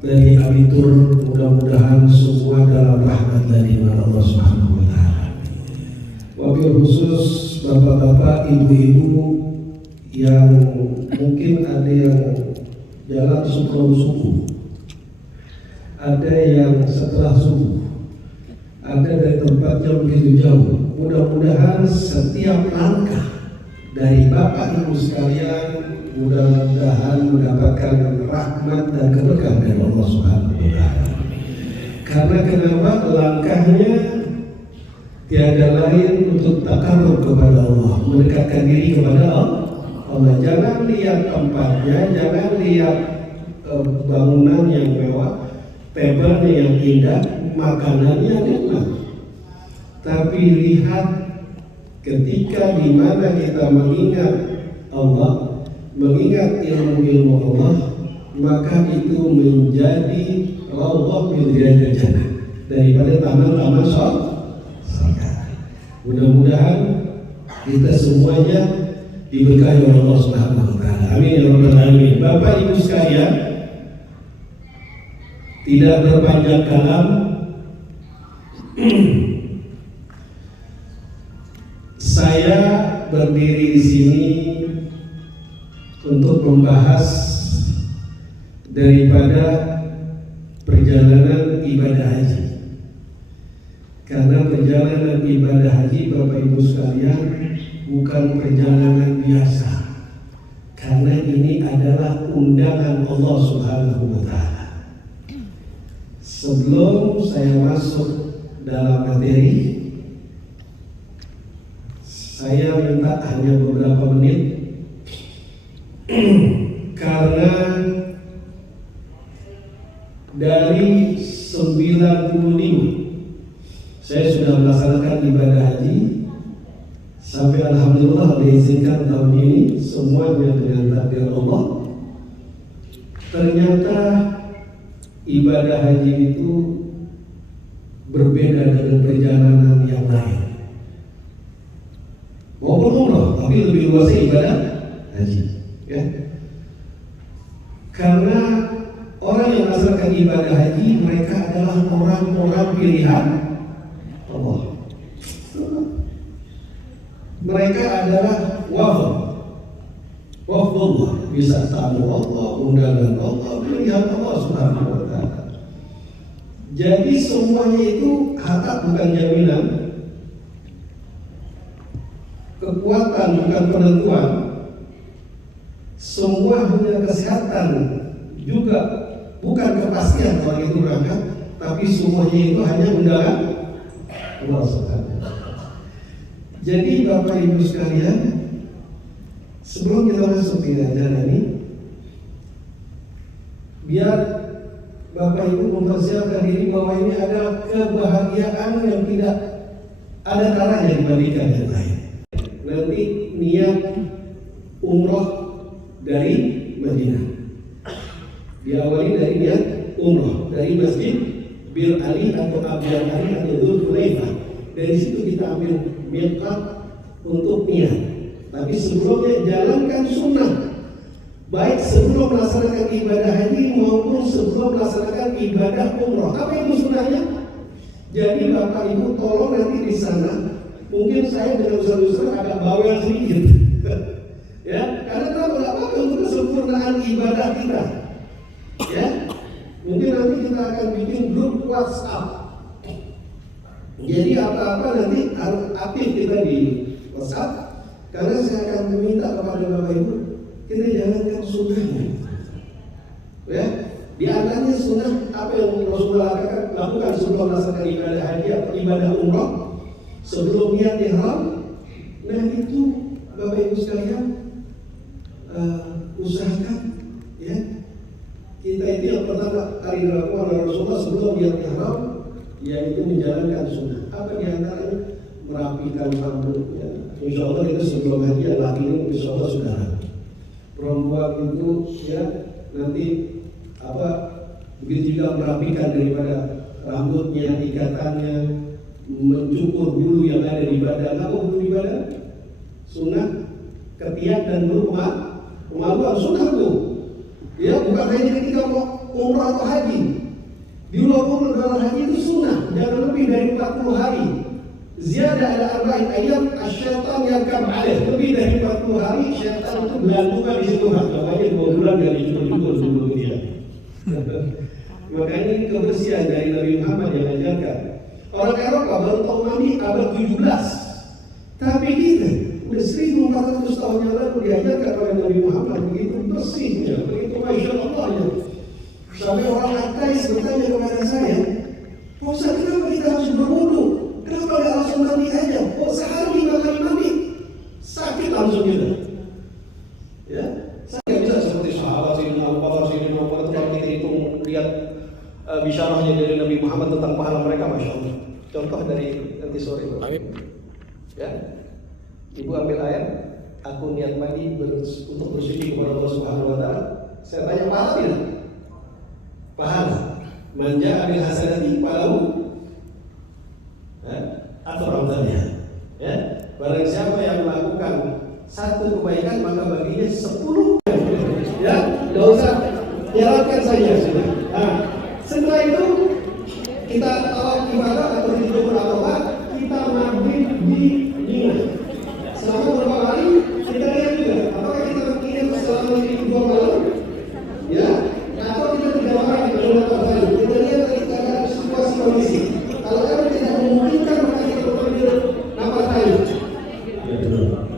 dari Abitur, mudah-mudahan semua dalam rahmat dari Allah Subhanahu wa taala. Wabil khusus bapak-bapak, ibu-ibu yang mungkin ada yang jalan sebelum subuh, ada yang setelah subuh, ada dari tempat yang begitu jauh. Mudah-mudahan setiap langkah dari bapak ibu sekalian mudah-mudahan mendapatkan rahmat dan keberkahan dari Allah Subhanahu wa taala. Karena kenapa? Langkahnya tiada lain untuk takarrub kepada Allah, mendekatkan diri kepada Allah. Jangan lihat tempatnya, jangan lihat bangunan yang mewah, tebalnya yang indah, makanannya enak. Tapi lihat ketika di mana kita mengingat Allah, mengingat ilmu-ilmu Allah, maka itu menjadi raudhah min riyadil jannah, daripada taman-taman surga. Mudah-mudahan kita semuanya diberkahi oleh Allah Subhanahu wa taala. Amin ya rabbal alamin. Bapak Ibu sekalian, tidak berpanjang kalam, saya berdiri di sini untuk membahas daripada perjalanan ibadah haji. Karena perjalanan ibadah haji, Bapak Ibu sekalian, bukan perjalanan biasa. Karena ini adalah undangan Allah Subhanahu wa taala. Sebelum saya masuk dalam materi, saya minta hanya beberapa menit karena dari 95 saya sudah melaksanakan ibadah haji sampai alhamdulillah diizinkan tahun ini semuanya dengan takdir Allah. Ternyata ibadah haji itu berbeda dengan perjalanan yang lain. Walaupun umrah, tapi lebih luasnya ibadah haji, ya. Karena orang yang melaksanakan ibadah haji, mereka adalah orang-orang pilihan Allah. Mereka adalah wafdullah, bisa tamu Allah, undangan Allah, pilihan Allah Subhanahu wa taala. Jadi semuanya itu harta bukan jaminan, kekuatan bukan penentuan, semua hanya kesehatan, juga bukan kepastian kalau itu berangkat, tapi semuanya itu hanya undangan Allah SWT. Jadi Bapak Ibu sekalian, sebelum kita masuk di acara ini, biar Bapak Ibu mempersiapkan diri bahwa ini adalah kebahagiaan yang tidak ada kalanya dibandingkan yang lain. Nanti niat umroh dari Madinah, diawali dari niat umroh dari Masjid Bil Ali atau Abdul Ali atau Dzul Hulaifah. Dari situ kita ambil miqat untuk niat. Tapi sebelumnya jalankan sunnah, baik sebelum melaksanakan ibadah haji maupun sebelum melaksanakan ibadah umroh. Apa itu sunnahnya? Jadi Bapak Ibu tolong nanti di sana, mungkin saya dengan usaha-usaha agak bawel sedikit, ya, karena tidak apa-apa untuk kesempurnaan ibadah kita, ya. Mungkin nanti kita akan bikin grup WhatsApp. Jadi apa-apa nanti harus aktif kita di WhatsApp, karena saya akan meminta kepada Bapak Ibu kita jalankan sunnahnya, ya. Di antaranya sunnah apa yang Rasulullah lakukan sebelum melaksanakan ibadah haji atau ibadah umroh, sebelum niat ihram. Nah itu Bapak Ibu sekalian, usahakan, ya. Kita itu yang pertama kali dilakukan oleh Rasulullah sebelum niat ihram, yaitu menjalankan sunnah. Apa di antaranya? Merapikan rambut, ya. Insya Allah itu sebelum haji, laki ini insya Allah sudah rapi. Perempuan itu, ya, nanti begitu juga merapikan daripada rambutnya, ikatannya, mencukur bulu yang ada di badan. Apa bulu di badan? Sunnah ketiak dan bulu kemaluan, sunnah tuh. Ya, bukan hanya ketika mau umrah atau haji. Di luar umrah dan haji itu sunnah, jangan lebih dari 40 hari. Ziyadah ala arba'in ayyam asyaitan yakam alaih. Lebih dari 40 hari syaitan itu belantungan di situ. Makanya 2 bulan dari cukur sebelum dia. Makanya ini kebersihan dari Nabi Muhammad yang ajarkan. Orang Eropa baru tahu mandi abad 17, tapi kita udah 1400 tahun yang lalu diajarkan oleh Nabi Muhammad begitu bersihnya, begitu masya Allah ya. Sampai orang ateis bertanya kepada saya, Pak Ustaz, kenapa kita harus berwudu? Kenapa nggak langsung mandi aja? Oh, sehari 5 kali mandi, sakit langsung kita. Ya, saya nggak bisa seperti sahabat Sayyidina Abu Bakar, Sayyidina Umar itu kalau kita hitung lihat bisyarahnya dari Nabi Muhammad tentang pahala mereka, masya Allah. Contoh dari nanti sore, ya, ibu ambil air, aku niat mandi untuk bersuci kepada Allah Subhanahu Wa Taala. Saya tanya pahala tidak? Pahala. Manja ambil hasanati palau, atau ramzannya, ya. Barang siapa yang melakukan satu kebaikan maka baginya 10. Ya, nggak usah jalankan saja sudah. Nah, setelah itu kita tawaf ibadah atau di Arafah, kita maghrib di Mina. Selama berapa hari kita lihat juga. Apakah kita menginap selama 2 malam? Ya, atau kita 3 hari di Arafah saja. Kita lihat ketika situasi kondisi. Kalau kita tidak memungkinkan maka kita berpikir apa tadi?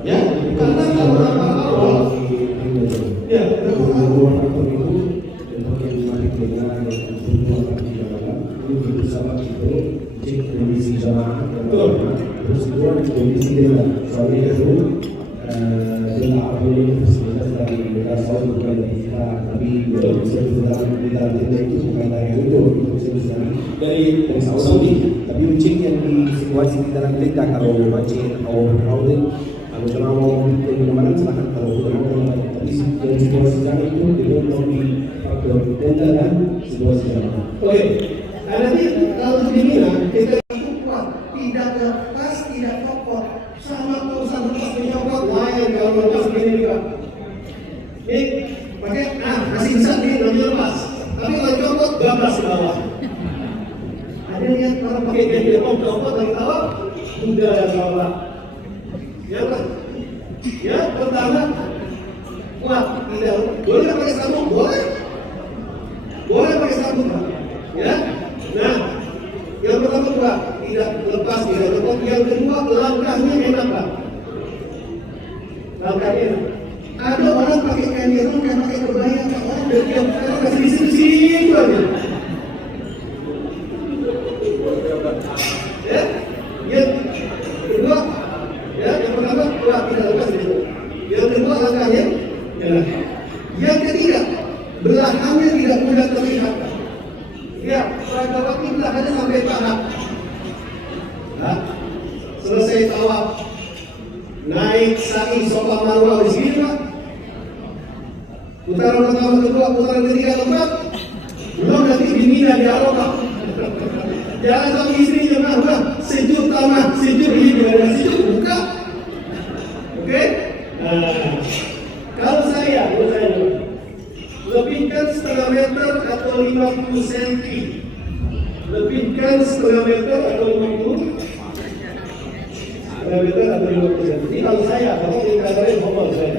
Ya, karena beberapa awal. Ya, kondisi jamaah, terus kondisi dia, soalnya itu dia boleh fasilitas dari negara Saudi bukan dari kita, tapi di dalam itu bukan dari itu dari Saudi, tapi ucing yang di situasi di dalam kita kalau macet atau audit, kalau cuma mau kemana silahkan, kalau bukan tapi dari situasi sana itu dia mau di faktor tenda dan situasi jamaah. Oke. Nanti kalau di Mina kita kuat, tidak lepas, tidak kopot, sama urusan lepas menyopot lain kalau lepas begini juga. Ini pakai masih bisa nih namanya lepas, tapi kalau copot bablas ke bawah. Ada lihat orang pakai gaya copot lagi tahu? Sudah ada salah. Ya lah. Ya pertama kuat, tidak boleh pakai sabuk, boleh pakai sabuk, ya. Nah, yang pertama Pak, tidak lepas, tidak lepas. Yang kedua, langkahnya enak Pak. Langkahnya. Ada orang orang pakai kain ihram kayak pakai kebaya, orang dari yang kasih di sini itu aja. Ya, yang kedua, ya yang pertama tidak lepas itu. Yang kedua langkahnya, ya. Yang ketiga, belahannya tidak mudah terlihat. Ya, prakawati belahannya sampai paha. Nah, selesai tawaf, naik sa'i sofa marwah di sini Pak. Putaran pertama, kedua, putaran ketiga, keempat, belum nanti di Mina di Arafah. Jangan sama istri jemaah, sejuk tanah, sejuk ini, sejuk buka. Oke? Nah, kalau saya lebihkan setengah meter atau 50 cm. Lebihkan setengah meter atau 50 meter atau 50 cm. Ini kalau saya, kalau dikatakan ngomong saya.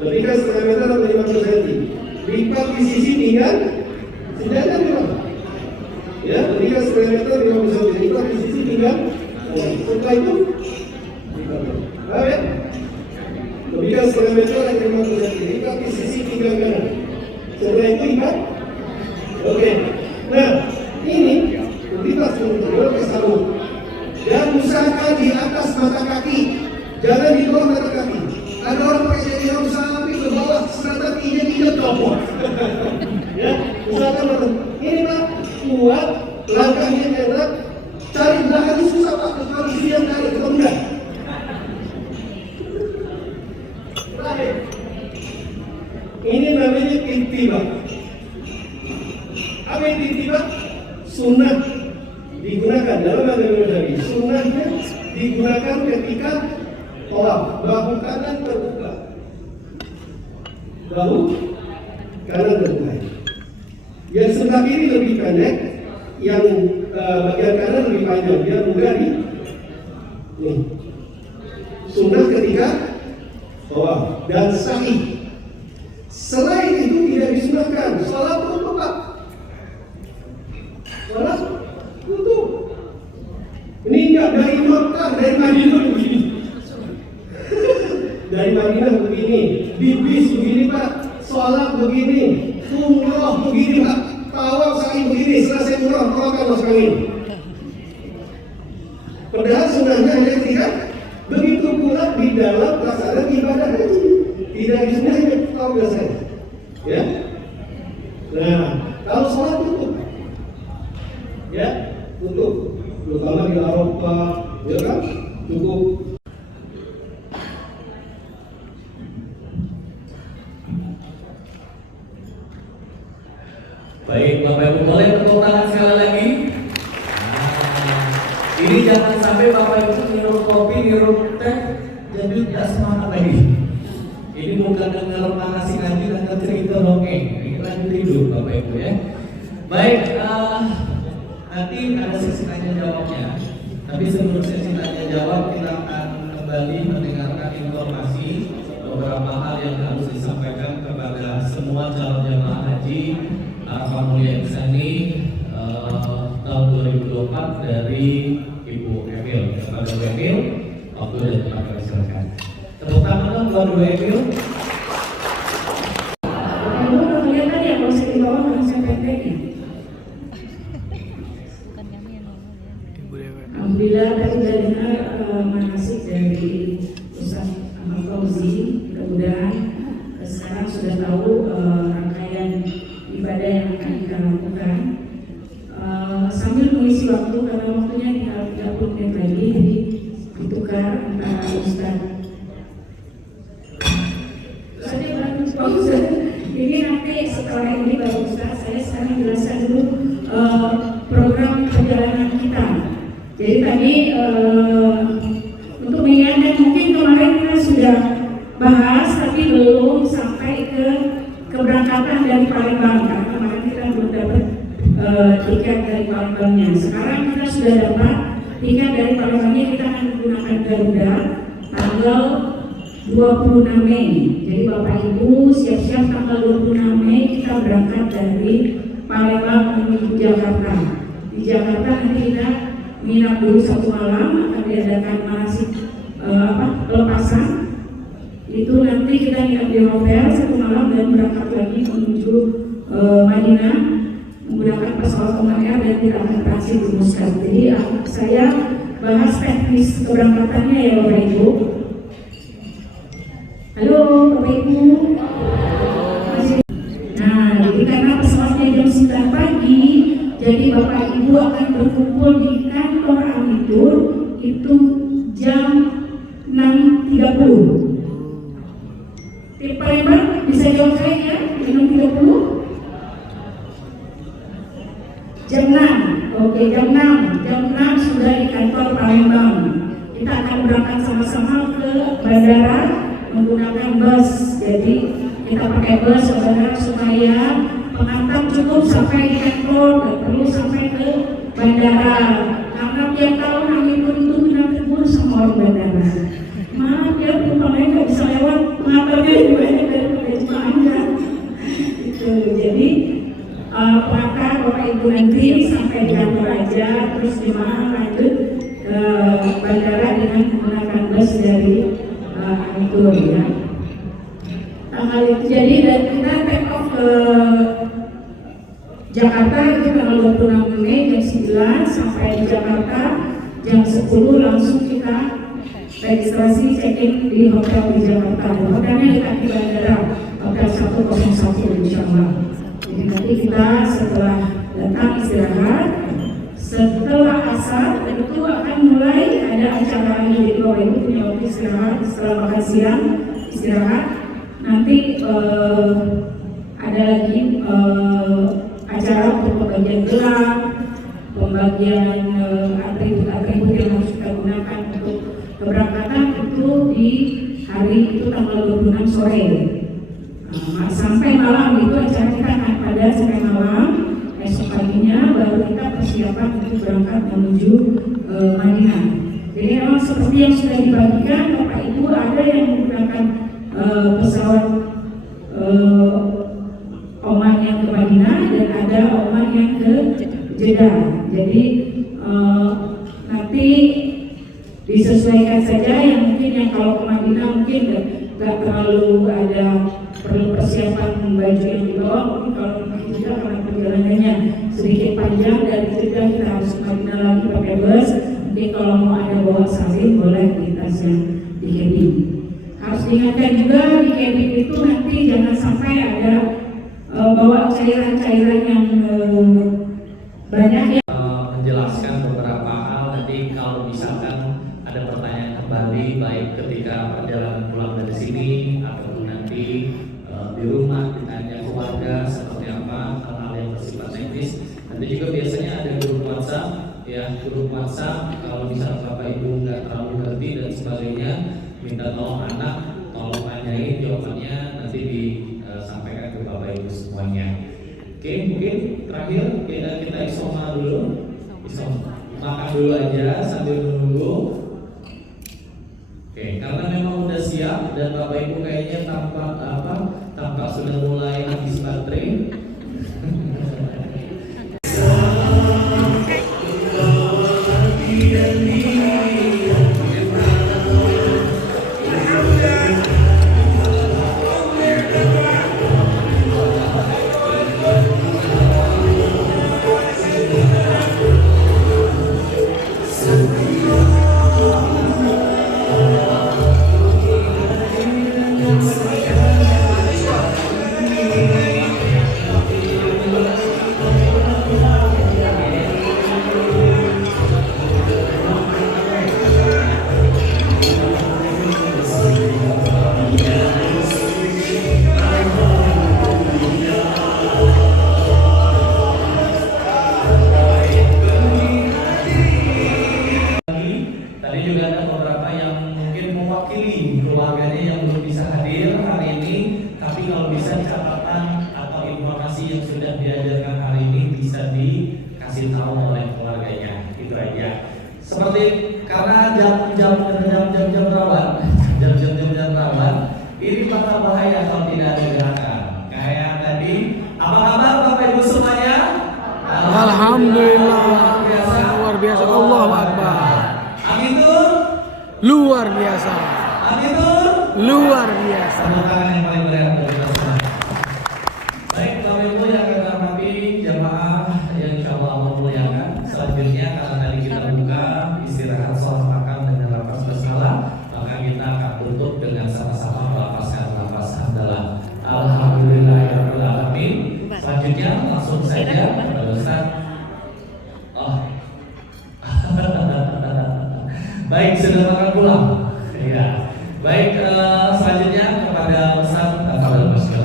Lebihkan setengah meter atau 50 cm. Lipat di sisi pinggang, senjata memang. Ya, lebihkan setengah meter 50 cm. Lipat di sisi pinggang. Setelah itu, paham ya? Lebihkan setengah meter atau 50 cm. Lipat di sisi pinggang kanan. Setelah itu ikat. Oke. Nah, ini kita suruh ke sarung. Dan usahakan di atas mata kaki, jangan di bawah mata kaki. Ada orang pakai jadinya sampai ke bawah, serta tidak copot. Ya, usahakan ini Pak, kuat, langkahnya enak. Cari belakang susah Pak, kalau di sini yang cari mudah. Terakhir. Ini namanya intibah. Apa yang intibah? Sunnah digunakan dalam agama Nabi. Sunnahnya digunakan ketika tawaf, bahu kanan terbuka, bahu kanan terbuka. Yang sebelah kiri lebih pendek, yang bagian kanan lebih panjang. Biar mudah nih. Sunnah ketika tawaf dan sa'i. Selain itu tidak disunahkan salat tutup Pak. Salat tutup. Ini enggak dari Makkah, dari Madinah begini. Dari Madinah begini, di bis begini Pak, salat begini, umroh begini Pak, tawaf sa'i begini, selesai umroh keluarkan masuk angin. Padahal sunahnya hanya tidak. Begitu pula di dalam pelaksanaan ibadah haji. Tidak disunahnya, tahu nggak saya? Ya. Nah, kalau sholat tutup, ya tutup, terutama di Arafah, ya kan? Cukup. Baik, Bapak Ibu boleh tepuk tangan sekali lagi. Ini jangan sampai Bapak Ibu minum kopi, minum teh, jadi tidak semangat lagi. Ini bukan dengar manasik ngaji, dengar cerita dongeng. Ini lanjut tidur Bapak Ibu ya. Baik, nanti ada sesi tanya jawabnya. Tapi sebelum sesi tanya jawab, kita akan kembali mendengarkan informasi beberapa hal yang harus disampaikan kepada semua calon jemaah haji Arafah Mulia Insani tahun 2024 dari Ibu Emil. Kepada Ibu Emil, waktu dan tempat kami silakan. Tepuk tangan dong buat Ibu Emil. Ibu udah kelihatan ya kalau saya di bawah nggak saya pendeknya. Alhamdulillah tadi sudah dengar manasik dari Ustaz Ahmad Fauzi. Mudah-mudahan sekarang sudah tahu rangkaian ibadah yang akan kita lakukan. Sambil mengisi waktu karena waktunya tinggal 30 menit lagi, jadi ditukar antara Ustaz. Ini nanti setelah ini Bapak Ustaz, saya sekarang jelaskan dulu program perjalanan kita. Jadi tadi untuk mengingatkan, mungkin kemarin kita sudah bahas tapi belum sampai ke keberangkatan dari Palembang, karena kemarin kita belum dapat tiket dari Palembangnya. Sekarang kita sudah dapat tiket dari Palembangnya, kita akan menggunakan Garuda tanggal 26 Mei. Jadi Bapak Ibu siap-siap tanggal 26 Mei kita berangkat dari Palembang menuju Jakarta. Di Jakarta nanti kita menginap dulu 1 malam, akan diadakan manasik pelepasan. Di Itu nanti kita nginep di hotel 1 malam dan berangkat lagi menuju Madinah menggunakan pesawat Oman Air dan kita akan transit di Muscat. Jadi saya bahas teknis keberangkatannya ya Bapak Ibu. Halo Bapak Ibu. Nah, jadi karena pesawatnya jam 9 pagi, jadi Bapak Ibu akan berkumpul di kantor Amikur itu jam 6.30. Tim Palembang bisa jawab saya ya, jam 6.30? Jam 6, oke jam 6 sudah di kantor Palembang. Kita akan berangkat sama-sama ke bandara menggunakan bus. Jadi kita pakai bus saudara supaya pengantar cukup sampai di kantor, dan perlu sampai ke bandara. Karena tiap tahun Amikur itu kita tegur sama orang bandara. Maaf ya, penumpangnya nggak bisa lewat, pengantarnya juga dari jemaahnya. Itu jadi pengantar Bapak Ibu nanti sampai di kantor aja, terus jemaah lanjut ke bandara dengan menggunakan bus dari Amikur ya. Hal itu jadi dan kita take off ke Jakarta itu tanggal 26 Mei jam 9 sampai di Jakarta jam 10 langsung kita registrasi check-in di hotel di Jakarta. Hotelnya dekat di bandara, Hotel 101 insya Allah. Jadi nanti kita setelah datang istirahat, setelah asar itu akan mulai ada acara lagi. Jadi Bapak Ibu punya waktu istirahat setelah makan siang istirahat. Nanti ada lagi acara untuk pembagian gelar, pembagian atribut-atribut yang harus kita gunakan untuk keberangkatan itu di hari itu tanggal 26 sore. Sampai malam itu acara kita akan pada sampai malam. Esok paginya baru kita persiapan untuk berangkat menuju Madinah. Jadi memang seperti yang sudah dibagikan Bapak Ibu, ada yang menggunakan pesawat Oman yang ke Madinah dan ada Oman yang ke Jeddah. Jadi nanti disesuaikan saja yang mungkin yang kalau ke Madinah mungkin nggak terlalu ada perlu persiapan baju yang dibawa. Mungkin kalau ke Jeddah karena perjalanannya sedikit panjang dari Jeddah kita harus ke Madinah lagi pakai bus. Mungkin kalau mau ada bawa salin boleh di tas yang di cabin. Harus diingatkan juga di cabin itu nanti jangan sampai ada bawa cairan-cairan yang banyak ya. Menjelaskan beberapa hal nanti kalau misalkan ada pertanyaan kembali baik ketika perjalanan pulang dari sini ataupun nanti di rumah ditanya keluarga seperti apa hal-hal yang bersifat teknis. Nanti juga biasanya ada grup WhatsApp ya, grup WhatsApp kalau misalnya Bapak Ibu nggak terlalu ngerti dan sebagainya, minta tolong anak, tolong tanyain jawabannya nanti disampaikan ke Bapak Ibu semuanya. Oke, mungkin terakhir kita isoma dulu, makan dulu aja sambil menunggu. Oke, karena memang udah siap dan Bapak Ibu kayaknya tampak sudah mulai habis baterai. Luar biasa. Tepuk tangan yang paling meriah untuk kita semua. Baik, Bapak Ibu yang kita hormati, jamaah yang insya Allah memuliakan. Selanjutnya karena tadi kita buka istirahat sholat makan dengan lafaz bersalah, maka kita akan tutup dengan sama-sama melafazkan lafaz hamdalah. Alhamdulillahirabbil alamin. Selanjutnya langsung saja kepada Ustaz. Baik, sudah makan pulang. Ya. Baik, selanjutnya kepada Ustaz Fadil Masjid.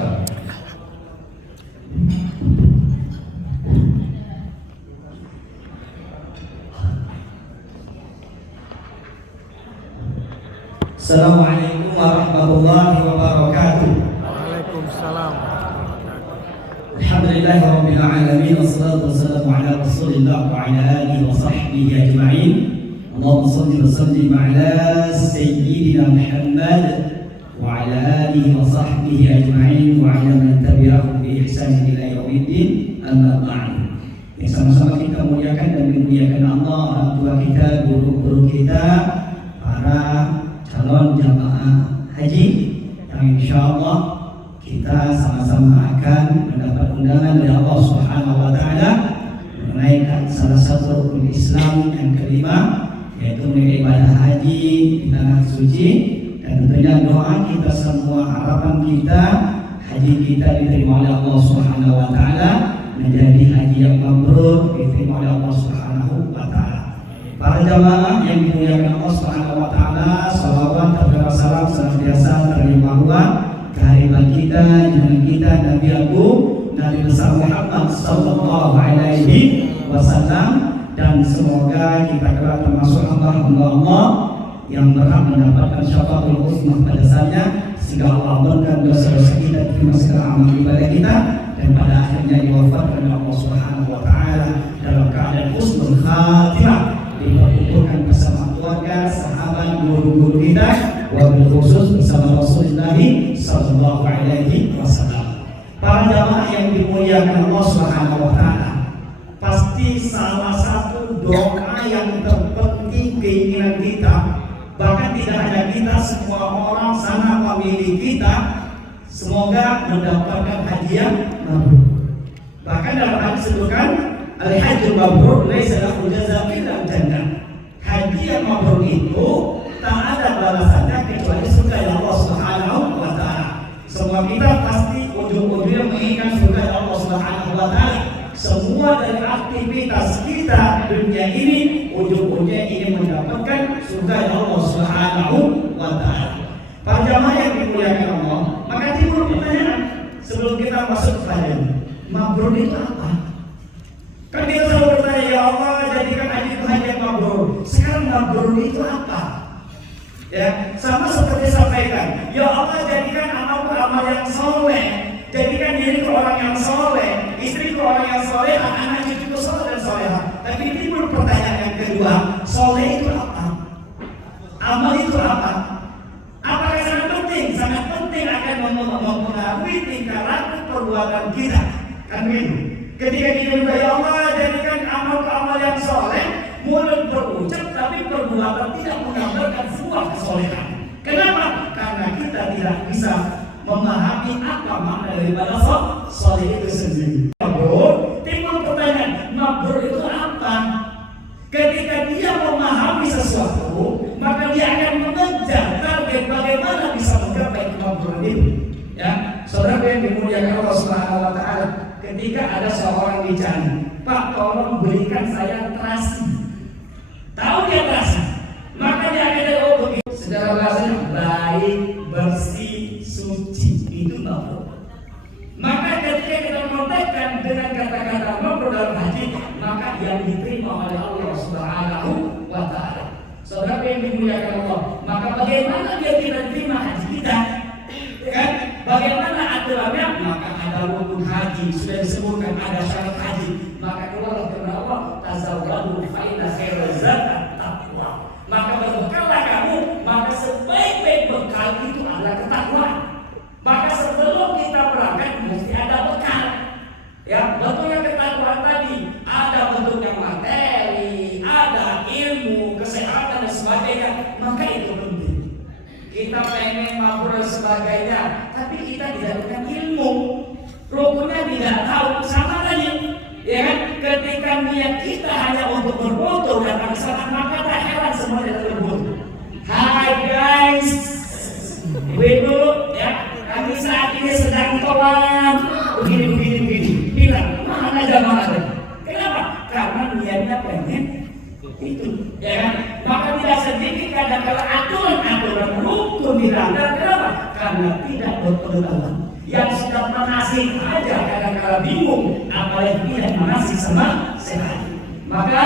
Assalamualaikum warahmatullahi wabarakatuh. Waalaikumsalam. Alhamdulillahirabbil alamin wassalatu wassalamu ala Rasulillah wa ala alihi wa sahbihi ajma'in. Allahumma shalli wa sallim ala sayyidina Muhammad wa ala alihi wa sahbihi ajma'in wa ala man tabi'ahum bi ihsan ila yaumiddin. Amma ba'd. Yang sama-sama kita muliakan dan memuliakan Allah, orang tua kita, guru-guru kita, para calon jamaah haji yang insya Allah kita sama-sama akan mendapat undangan dari Allah Subhanahu wa Ta'ala menunaikan salah satu rukun Islam yang kelima, yaitu ibadah haji di tanah suci. Dan tentunya doa kita semua, harapan kita haji kita diterima oleh Allah Subhanahu wa Ta'ala, menjadi haji yang mabrur, diterima oleh Allah Subhanahu wa Ta'ala. Para jamaah yang dimuliakan Allah Subhanahu wa Ta'ala, salawat dan salam senantiasa terlimpah kehadiran kita, junjungan kita Nabi Agung Nabi besar Muhammad sallallahu alaihi wasallam, dan semoga kita kelak termasuk hamba-hamba Allah yang berhak mendapatkan syafaatul uzma pada saatnya, sehingga Allah ampunkan dosa-dosa kita, terima segala amal ibadah kita, dan pada akhirnya diwafatkan oleh Allah Subhanahu wa Ta'ala dalam keadaan husnul khatimah, diperkumpulkan bersama keluarga, sahabat, guru-guru kita, wabil khusus bersama Rasulullah sallallahu alaihi wasallam. Para jamaah yang dimuliakan Allah Subhanahu wa Ta'ala, pasti salah satu doa yang terpenting keinginan kita, bahkan tidak hanya kita, semua orang sana pemilik kita, semoga mendapatkan haji yang mabrur. Bahkan dalam hadis disebutkan al-hajjul mabrur laisa lahu jazaa'un illa jannah. Haji yang mabrur itu tak ada balasannya kecuali surga Allah Subhanahu wa Ta'ala. Semua kita pasti ujung-ujungnya menginginkan surga Allah Subhanahu wa Ta'ala. Semua dari aktivitas kita dunia ini ujung-ujungnya ingin mendapatkan surga Allah Subhanahu wa Ta'ala. Para jamaah yang dimuliakan Allah, maka timbul pertanyaan sebelum kita masuk kepada mabrur itu apa? Kan kita selalu bertanya, ya Allah jadikan haji itu haji yang mabrur. Sekarang mabrur itu apa? Ya, sama seperti sampaikan, ya Allah jadikan amal yang soleh, jadikan diriku orang yang soleh, istriku orang yang soleh, anak-anak cucuku soleh dan soleha. Tapi timbul pertanyaan yang kedua, soleh itu apa? Amal itu apa? Apakah sangat penting? Sangat penting akan mempengaruhi tingkah laku perbuatan kita. Kan begitu. Ketika kita juga, ya Allah jadikan amal yang soleh, mulut berucap tapi perbuatan tidak menggambarkan sebuah kesolehan. Kenapa? Karena kita tidak bisa memahami apa makna daripada soleh itu sendiri. Mabrur, timbul pertanyaan, mabrur itu apa? Ketika dia memahami sesuatu, maka dia akan mengejar target bagaimana bisa menggapai kemampuan itu. Ya, saudara yang dimuliakan Allah Subhanahu wa Ta'ala, ketika ada seorang dicari, Pak tolong berikan saya terasi. Tahu dia terasi, maka dia akan ada begitu. Secara bahasanya baik, bersih, suci, itu mabrur. Maka ketika kita mengontekkan dengan kata-kata mabrur dalam haji, maka yang diterima oleh Allah Subhanahu wa Ta'ala. Saudara yang dimuliakan Allah, maka bagaimana dia tidak terima haji kita? Kan? Bagaimana aturannya? Maka ada rukun haji, sudah disebutkan ada syarat haji. Maka keluar firman Allah, tazawwadu fa inna khairaz zadi taqwa. Maka berbekallah kamu, maka sebaik-baik bekal itu adalah ketakwaan. Maka sebelum kita berangkat mesti ada bekal. Ya, bentuknya ketakwaan tadi ada bentuknya materi, ada ilmu, kesehatan dan sebagainya. Maka itu penting. Kita pengen mampu dan sebagainya, tapi kita tidak punya ilmu, rukunnya tidak tahu sama tadi, ya kan? Ketika niat kita hanya untuk berfoto dan kesalahan, maka tak heran semua tidak berfoto. Hai guys, ibu ya, kami saat ini sedang tolak begini, bilang mana jamaah tadi? Kenapa? Karena niatnya pengen itu, ya kan? Maka tidak sedikit kadang-kala aturan rukun dilanggar. Kenapa? Karena tidak berpengetahuan. Yang sudah manasik aja kadang-kala bingung, apalagi tidak manasik sama sekali. Maka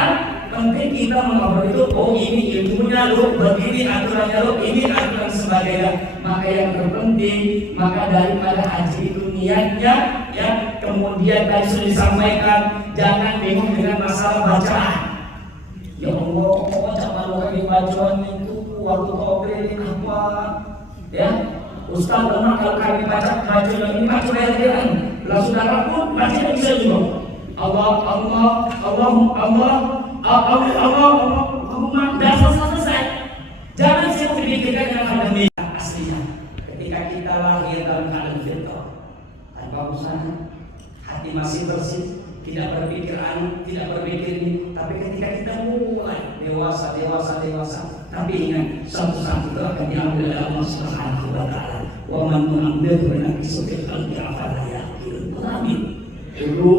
penting kita mengobrol itu, oh ini ilmunya lo, begini aturannya lo, ini aturan sebagainya. Maka yang terpenting, maka daripada haji itu niatnya, ya kemudian tadi sudah disampaikan, jangan bingung dengan masalah bacaan. Ya Allah, coba di bacaan itu waktu ngobrol ini apa? Ya, Ustaz, memang kalau kami baca bacaan ini baca ayat-ayat, lah saudara pun baca bisa juga. Allah, dasar selesai. Jangan sibuk dipikirkan dengan pandemi aslinya. Ketika kita lahir dalam keadaan fitrah, tanpa usaha, hati masih bersih, tidak berpikir tidak berpikir ini. Tapi ketika kita mulai dewasa, tapi ingat suatu saat itu akan diambil oleh Allah Subhanahu wa Ta'ala. Wa man nu'ammirhu naqisu fil khalqi afala ya'qilun. Amin. Dulu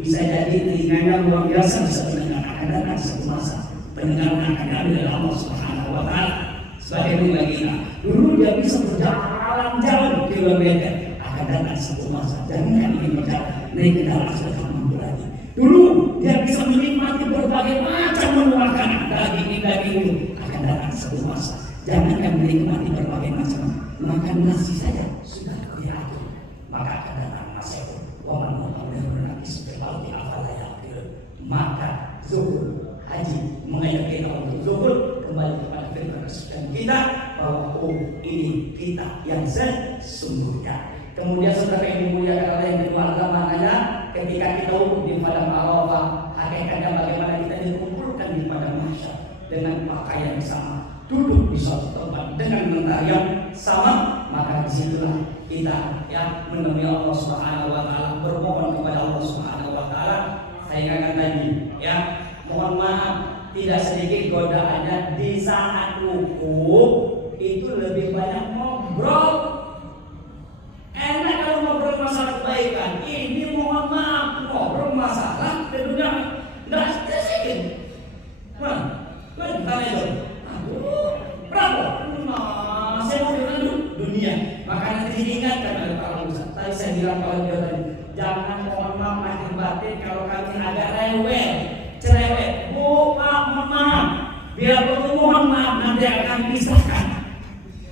bisa jadi telinganya luar biasa, bisa mendengar, akan datang satu masa pendengaran akan diambil oleh Allah Subhanahu wa Ta'ala. Sebagai kita, dulu dia bisa berjalan jauh kilometer, akan datang satu masa jangan ingin berjalan naik kendaraan sudah mampu lagi. Dulu dia bisa menikmati berbagai macam menu makanan, daging itu akan datang satu masa jangan menikmati berbagai macam makan nasi saja sudah kelihatan, maka akan datang masa itu. Maka zuhur haji mengajak kita untuk zuhur kembali kepada firman kesucian kita bahwa ini kita yang sesungguhnya. Kemudian saudara yang dimuliakan oleh yang berkeluarga, makanya ketika kita wukuf di padang Arafah, hakikatnya bagaimana kita dikumpulkan di padang mahsyar dengan pakaian yang sama, duduk di suatu tempat dengan mentari yang sama, maka disitulah kita ya menemui Allah Subhanahu wa Ta'ala, bermohon kepada Allah Subhanahu wa Ta'ala. Saya ingatkan tadi ya, mohon maaf tidak sedikit godaannya di saat wukuf itu lebih banyak ngobrol. Enak kalau ngobrol masalah kebaikan, ini mohon maaf ngobrol masalah kedudukan tidak sedikit. Tanya itu, berapa? Saya mau bilang dunia. Makanya diingatkan oleh para ustaz. Tadi saya bilang kalau dia tadi, jangan mohon maaf lahir batin kalau kami agak rewel, cerewet. Mohon maaf, biar betul mohon maaf nanti akan pisahkan.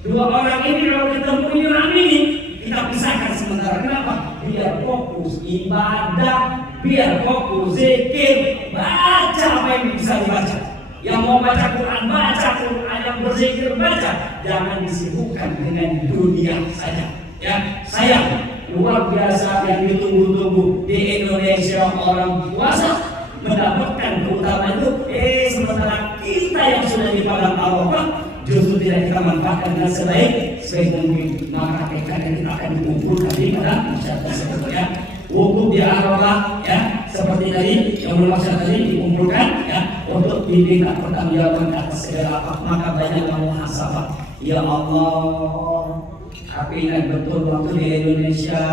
Dua orang ini kalau ketemu ini orang ini kita pisahkan sementara. Kenapa? Biar fokus ibadah, biar fokus zikir, baca apa yang bisa dibaca. Yang mau baca Quran, baca Quran, yang berzikir, baca. Jangan disibukkan dengan dunia saja. Ya, saya luar biasa yang ditunggu-tunggu di Indonesia orang puasa mendapatkan keutamaan itu. Sementara kita yang sudah di padang Arafah justru tidak kita manfaatkan dengan sebaik mungkin. Maka kita akan dikumpulkan di padang masyarakat ya. Wukuf di Arafah ya, seperti tadi yang bermaksud tadi dikumpulkan ya untuk diminta pertanggungjawaban atas segala apa. Maka banyak yang muhasabah. Ya Allah, aku ingat betul waktu di Indonesia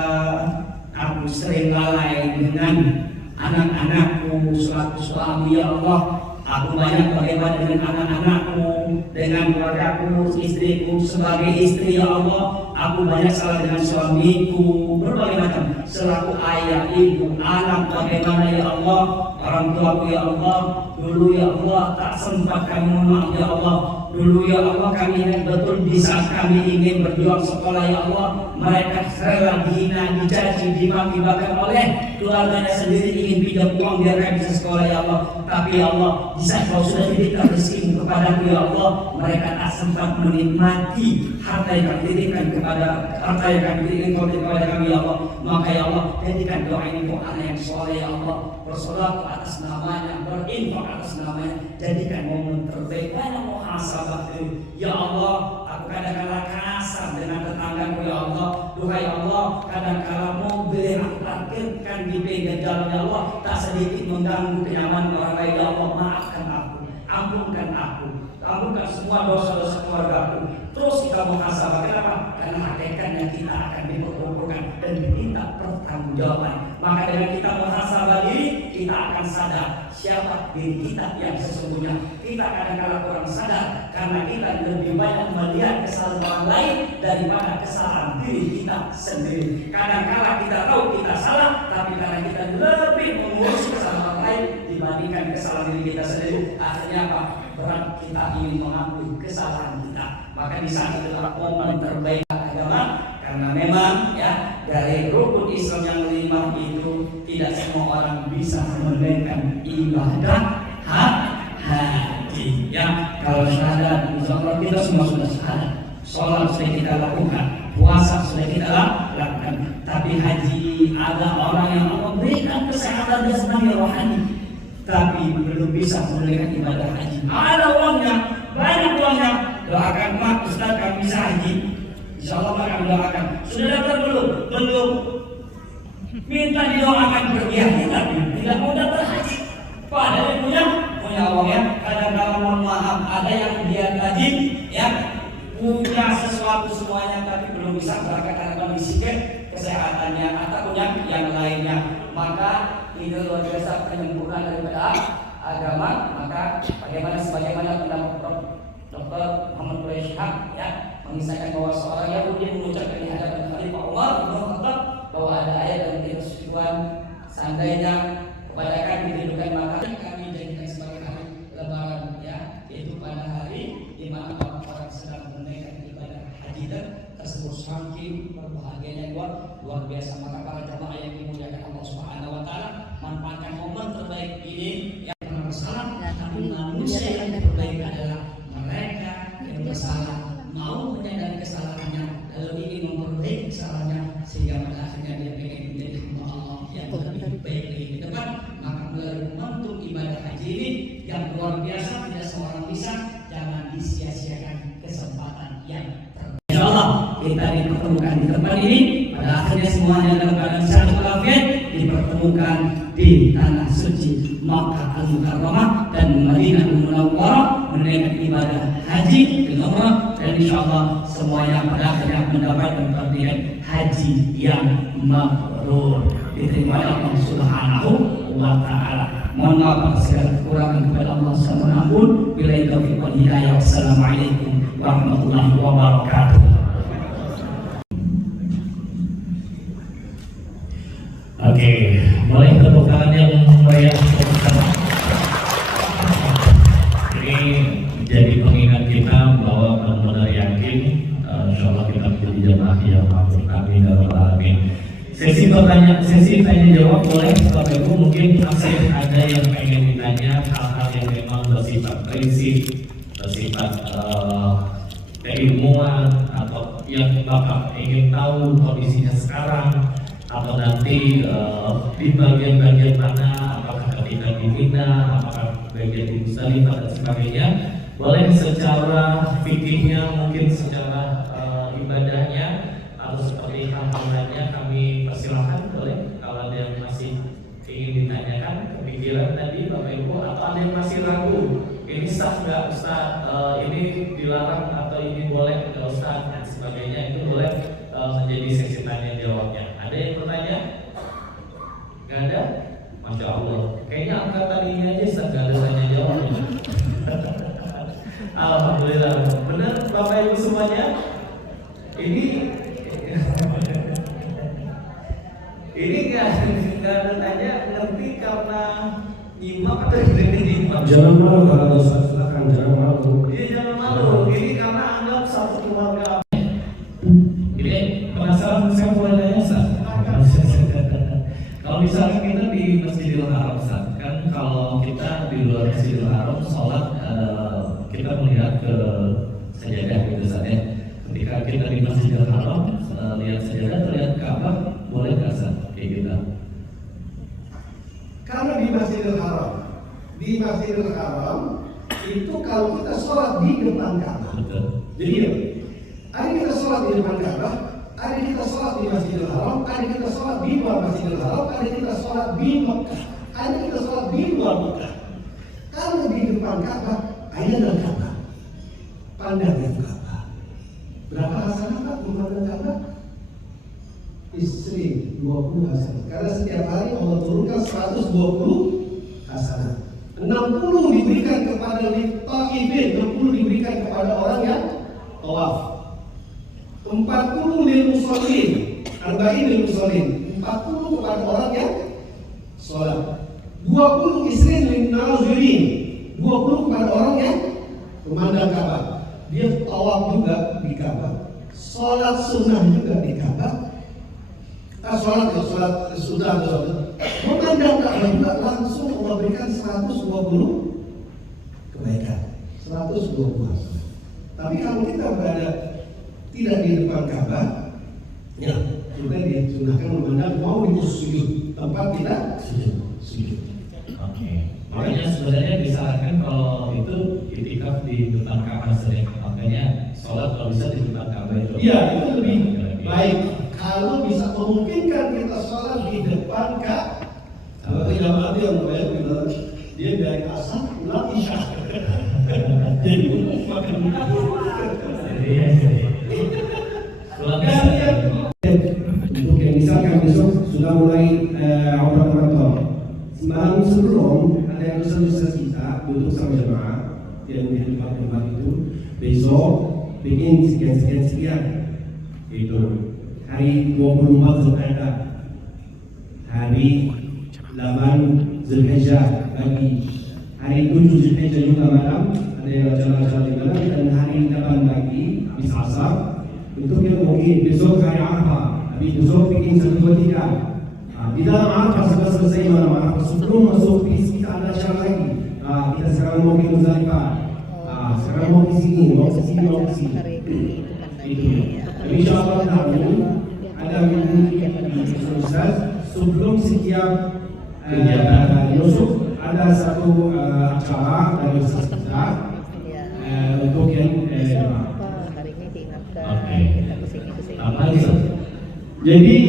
aku sering lalai dengan anak-anakku selaku suami. Ya Allah, aku banyak bagaimana dengan anak-anakku, dengan keluargaku, istriku sebagai istri. Ya Allah, aku banyak salah dengan suamiku, berbagai macam selaku ayah, ibu, anak. Bagaimana ya Allah, orang tuaku ya Allah, dulu ya Allah tak sempat kami maaf ya Allah. Dulu ya Allah kami ingat betul di saat kami ingin berjuang sekolah ya Allah, mereka rela dihina, dicaci, dimaki bahkan oleh keluarganya sendiri ingin pinjam uang biar kami bisa sekolah ya Allah. Tapi ya Allah, di saat kau sudah diberikan rezeki kepadaku ya Allah, mereka tak sempat menikmati harta yang kami berikan kepada kepada kami ya Allah. Maka ya Allah, jadikan doa ini doa yang soleh ya Allah, bersolat atas namanya, berinfak atas namanya, jadikan momen terbaik. Banyak muhasabah ya Allah, aku kadang-kadang kasar dengan tetanggamu ya Allah. Duhai Allah, kadang-kala mobil yang aku parkirkan di pinggir jalan ya Allah tak sedikit mengganggu kenyamanan orang lain ya Allah. Maafkan aku, ampunkan aku, ampunkan semua dosa-dosa keluargaku. Terus kita muhasabah. Kenapa? Karena hakikatnya kita akan diperkumpulkan dan diminta pertanggungjawaban. Maka dengan kita muhasabah diri, kita akan sadar siapa diri kita yang sesungguhnya. Kita kadang-kala kurang sadar karena kita lebih banyak melihat kesalahan orang lain daripada kesalahan diri kita sendiri. Kadang-kala kita tahu kita salah, tapi karena kita lebih mengurus kesalahan orang lain dibandingkan kesalahan diri kita sendiri, akhirnya apa? Berat kita ingin mengakui kesalahan kita. Maka di saat itulah momen terbaik agama, karena memang ya dari rukun Islam yang 5 itu tidak semua orang bisa menunaikan ibadah haji. Ya, kalau syahadat, insyaallah kita semua sudah syahadat. Sholat sudah kita lakukan, puasa sudah kita lakukan. Tapi haji ada orang yang memberikan kesehatan jasmani rohani, tapi belum bisa menunaikan ibadah haji. Ada uangnya, banyak uangnya. Doakan Pak Ustaz kami bisa haji. Insyaallah kami doakan. Sudah daftar belum? Belum. Minta didoakan pergi haji tapi tidak mau daftar haji. Padahal punya uang ya. Kadang-kadang mohon maaf ada yang dia haji ya punya sesuatu semuanya tapi belum bisa berangkat karena kondisi kesehatannya atau punya yang lainnya. Maka itu luar biasa penyempurnaan daripada agama. Maka sebagaimana pendapat Dr. Muhammad Quraisy ya mengisahkan bahwa seorang Yahudi mengucapkan di hadapan Khalifah Umar bin Khattab bahwa ada ayat dalam kitab suciwan, seandainya kepada kami diberikan makanan kami jadikan sebagai hari lebaran ya, yaitu pada hari di mana orang-orang sedang menunaikan ibadah haji tersebut. Saking berbahagianya luar biasa. Maka para jamaah yang dimuliakan Allah Subhanahu wa taala, manfaatkan momen terbaik ini yang bersalah, tapi manusia yang terbaik adalah mereka yang bersalah mau menyadari kesalahannya lalu ingin memperbaiki kesalahannya sehingga pada akhirnya dia ingin menjadi hamba Allah yang lebih baik lagi ke depan. Maka melalui momentum ibadah haji ini yang luar biasa tidak semua orang bisa, jangan disia-siakan kesempatan yang terbaik. Insyaallah kita dipertemukan di tempat ini pada akhirnya semuanya dalam keadaan sehat walafiat dipertemukan di tanah suci Makkah Al-Mukarramah dan Madinah Al-Munawwarah menunaikan ibadah haji dan umrah, dan insyaallah semuanya pada akhirnya mendapatkan pemberian haji yang mabrur diterima oleh Allah Subhanahu wa taala. Mohon maaf atas segala kekurangan kepada Allah Subhanahu wa taala. Billahi taufiq wal hidayah. Wassalamualaikum warahmatullahi wabarakatuh. Oke, boleh tepuk tangan yang meriah. Ini jadi pengingat kita bahwa benar-benar yakin insyaallah kita menjadi jemaah yang makmur. Amin ya rabbal alamin. Sesi tanya jawab boleh Bapak Ibu, mungkin masih ada yang pengen ditanya hal-hal yang memang bersifat prinsip, bersifat keilmuan atau yang Bapak ingin tahu kondisinya sekarang atau nanti di bagian-bagian mana, apakah ketika di Mina, apakah bagian di Musdalifah dan sebagainya. Boleh secara fikihnya, mungkin secara ibadahnya atau seperti hal-halnya kami persilahkan. Boleh kalau ada yang masih ingin ditanyakan kepikiran tadi Bapak Ibu, atau ada yang masih ragu ini sah nggak Ustaz, ini dilarang atau ini boleh nggak Ustaz dan sebagainya, itu boleh menjadi sesi tanya jawabnya. Ada yang bertanya? Nggak ada? Masya Allah, kayaknya angkatan ini aja Ustaz nggak ada tanya jawabnya. Alhamdulillah, benar Bapak Ibu semuanya. Ini nggak ada tanya, ngerti karena nyimak atau tidak nyimak? Jangan malu kalau Ustaz, silakan jangan malu. Iya jangan malu. Ini karena anggap satu keluarga. Ini penasaran, saya boleh nanya Ustaz? Kalau misalnya kita di Masjidil Haram Ustaz, kan kalau kita di luar Masjidil Haram sholat kita melihat ke sajadah gitu Ustaz ya. Ketika kita di Masjidil Haram lihat sajadah terlihat Ka'bah, boleh nggak Ustaz kayak gitu? Karena di Masjidil Haram itu kalau kita sholat di depan Ka'bah. Betul. Jadi hari kita sholat di Ka'bah, ada kita sholat di Masjidil Haram, ada kita sholat di luar Masjidil Haram, ada kita sholat di Mekah, ada kita sholat di luar Mekah. Kalau di depan Ka'bah, ayat Ka'bah, pandangnya Ka'bah. Berapa hasanah Pak memandang Ka'bah? Istri 20 hasanah. Karena setiap hari Allah turunkan 120 hasanah. 60 diberikan kepada ta'ifin, 60 diberikan kepada orang yang tawaf. 40 lil musallin, 40 lil musallin, 40 kepada orang yang sholat. 20 isrin lin nazirin, 20 kepada orang yang memandang Ka'bah. Dia tawaf juga di Ka'bah, sholat sunnah juga di Ka'bah. Sholat sunnah memandang Ka'bah juga langsung Allah berikan 120 kebaikan, 120 hasanah. Tapi kalau kita berada tidak di depan Ka'bah, ya juga disunahkan memandang mau di sujud, tempat kita sujud. Oke. Makanya sebenarnya disarankan kalau itu itikaf di depan Ka'bah sering. Makanya sholat kalau bisa di depan Ka'bah itu. Iya, itu lebih baik. Kalau bisa memungkinkan kita sholat di depan Ka'bah. Kalau tidak mati yang banyak dia dari asar pulang isya. Jadi makan untuk yang misalkan besok sudah mulai umrah Ramadan. Malam sebelum ada yang dosa-dosa kita duduk sama jemaah yang di tempat itu, besok bikin sekian itu hari 24 Zulqa'dah, hari 8 Zulhijjah pagi, hari 7 Zulhijjah juga malam ada yang acara-acara di malam, dan hari 8 pagi habis asar. Untuk yang mungkin besok hari Arafah, habis besok bikin 1, 2, 3. Di dalam Arafah sudah selesai malam Arafah, sebelum masuk bis kita ada acara lagi. Kita sekarang mau ke Muzdalifah, sekarang mau ke sini, mau ke sini. Itu. Insyaallah kami ada Ustaz sebelum setiap Yusuf ada satu acara dari Ustaz kita untuk yang jadi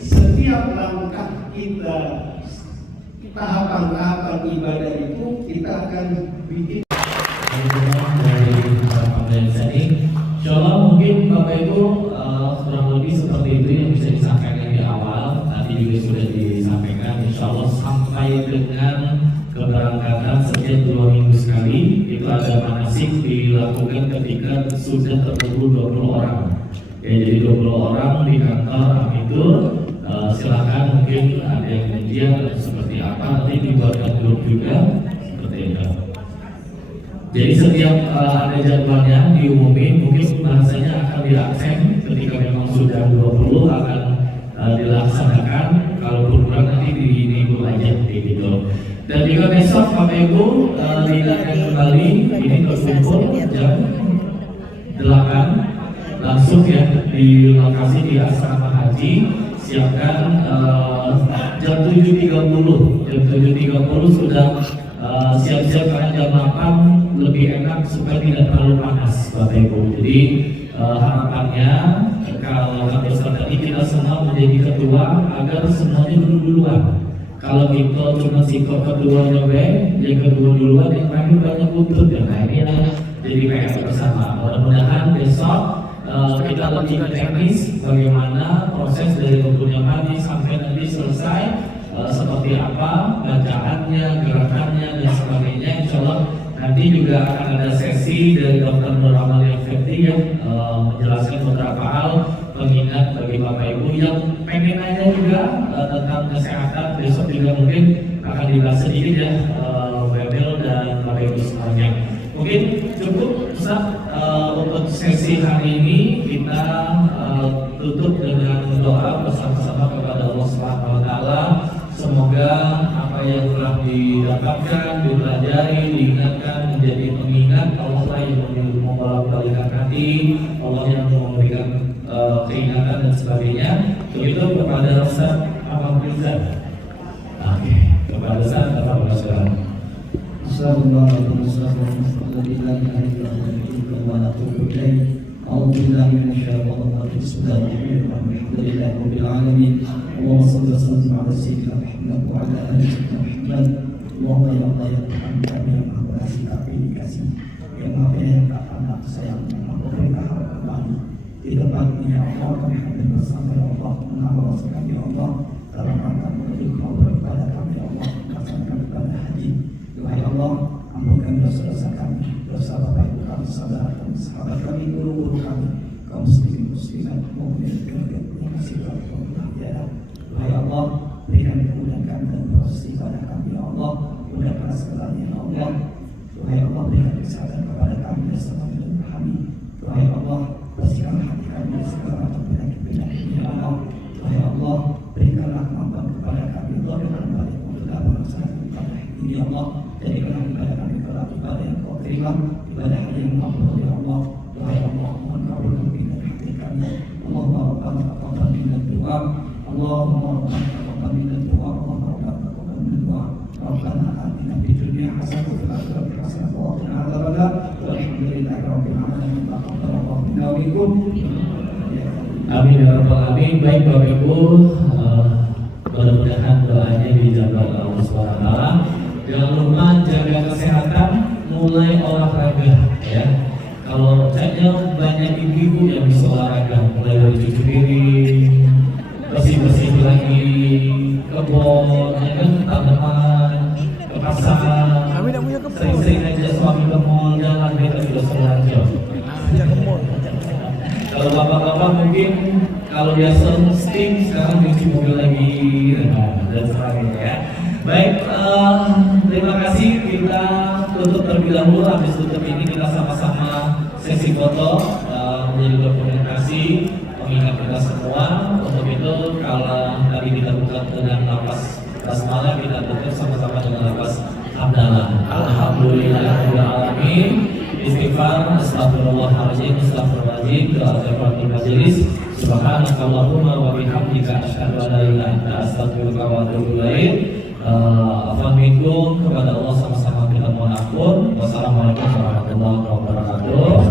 setiap langkah kita, tahapan-tahapan ibadah itu kita akan bikin. Insyaallah mungkin Bapak Ibu kurang lebih seperti itu yang bisa disampaikan di awal. Tadi juga sudah disampaikan. Insyaallah sampai dengan keberangkatan setiap 2 minggu sekali itu ada manasik dilakukan ketika sudah terkumpul 20 orang. Ya, jadi 20 orang di kantor itu silakan mungkin ada yang ujian atau seperti apa nanti dibuatkan grup juga seperti itu. Jadi setiap ada jadwalnya diumumin, mungkin bahasanya akan diaksen ketika memang sudah 20 akan dilaksanakan. Kalau kurang nanti diikut aja gitu. Dan juga besok Bapak Ibu diingatkan kembali ini terkumpul jam 8 langsung ya di lokasi di asrama haji. Siapkan jam 7.30 sudah siap-siap karena jam 8 lebih enak supaya tidak terlalu panas Bapak Ibu. Jadi harapannya kalau tadi kita semua menjadi ketua agar semuanya duluan. Kalau kita cuma sikap kedua nyobain, yang kedua duluan, yang terakhir banyak buntut ya. Nah ini jadi PR bersama. Mudah-mudahan besok kita lebih teknis bagaimana proses dari rukun haji sampai nanti selesai seperti apa bacaannya, gerakannya dan sebagainya. Insyaallah nanti juga akan ada sesi dari Dr. Nur Amalia Fetri yang menjelaskan beberapa hal pengingat bagi Bapak Ibu yang pengen nanya juga tentang kesehatan. Besok juga mungkin akan dibahas sedikit ya Bebel dan Bapak Ibu semuanya. Mungkin cukup Ustaz untuk sesi hari ini kita tutup dengan doa bersama-sama kepada Allah Subhanahu wa taala. Semoga apa yang telah didapatkan, dipelajari, diingatkan menjadi pengingat. Allah lah yang membolak-balikan hati, Allah yang memberikan keingatan dan sebagainya. Begitu kepada Ustaz Ahmad Rizal. Oke, kepada Ustaz Ahmad Rizal. Assalamualaikum warahmatullahi wabarakatuh. أعوذ بالله من الشيطان الرجيم بسم الله الرحمن الرحيم الحمد لله رب العالمين اللهم صل وسلم على سيدنا محمد وعلى آل سيدنا محمد اللهم ya Allah ya Tuhan kami yang maha pengasih kami dikasih yang maha penyayang tak pernah sayang yang maha berkah kembali di tempat ini ya Allah kami hadir bersama ya Allah menambah kami ya Allah dalam rangka menuju beribadah kami ya Allah melaksanakan ibadah haji. Wahai Allah ampunkan dosa-dosa kami, dosa bapak ibu kami, saudara kami, sahabat kami, guru-guru kami, kaum muslimin muslimat mukmin yang masih berada di dalam. Wahai Allah berikan kemudahan kami dan proses ibadah kami ya Allah, mudahkan segalanya ya Allah. Wahai Allah berikan kesehatan kepada kami dan semua yang kami. Wahai Allah bersihkan hati kami dari segala macam penyakit-penyakit ya Allah. Wahai Allah berikanlah kemampuan kepada kami Allah dengan balik untuk dapat melaksanakan ibadah ini ya Allah. Jadikanlah ibadah kami kelak ibadah yang kau terima, ibadah yang makbul ya Allah. Wahai Allah mohon kabulkan dengan hati kami. Allahumma rabbana taqabbal minna du'a. Allahumma rabbana taqabbal minna du'a. Allahumma rabbana taqabbal minna du'a. Rabbana atina fid dunya hasanah wa fil akhirati hasanah wa qina adzabannar. Walhamdulillahi rabbil alamin. Taqabbalallahu minna wa minkum. Amin ya rabbal alamin. Baik Bapak Ibu, mudah-mudahan doanya dijabah Allah Subhanahu wa taala. Jangan lupa jaga kesehatan, mulai olahraga ya. Kalau saja banyak ibu-ibu yang bisa olahraga, mulai dari cuci piring, bersih-bersih lagi, kebun, ya kan, tanaman, ke pasar. Kami tidak punya kebun. Sering-sering aja suami ke mall, jalan kita sudah sengaja. Ajak ke mall. Kalau bapak-bapak mungkin kalau dia steam sekarang cuci mobil lagi dan sebagainya ya. Baik, terima kasih. Kita tutup terlebih dahulu. Habis tutup ini kita sama-sama sesi foto menjadi dokumentasi mengingat kita semua. Untuk itu kalau tadi kita buka dengan nafas basmalah, kita tutup sama-sama dengan nafas hamdalah. Alhamdulillahirobbilalamin. Istighfar, astagfirullahaladzim, astagfirullahaladzim. Doa terbaik majelis. Subhanakallahumma wa bihamdika asyhadu an la ilaha illa anta astaghfiruka wa atubu ilaik. Afwan minkum, kepada Allah sama-sama kita mohon ampun. Wassalamualaikum warahmatullahi wabarakatuh.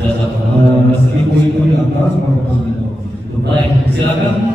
Jazakumullah. Ibu-ibu di atas, Baik, silakan.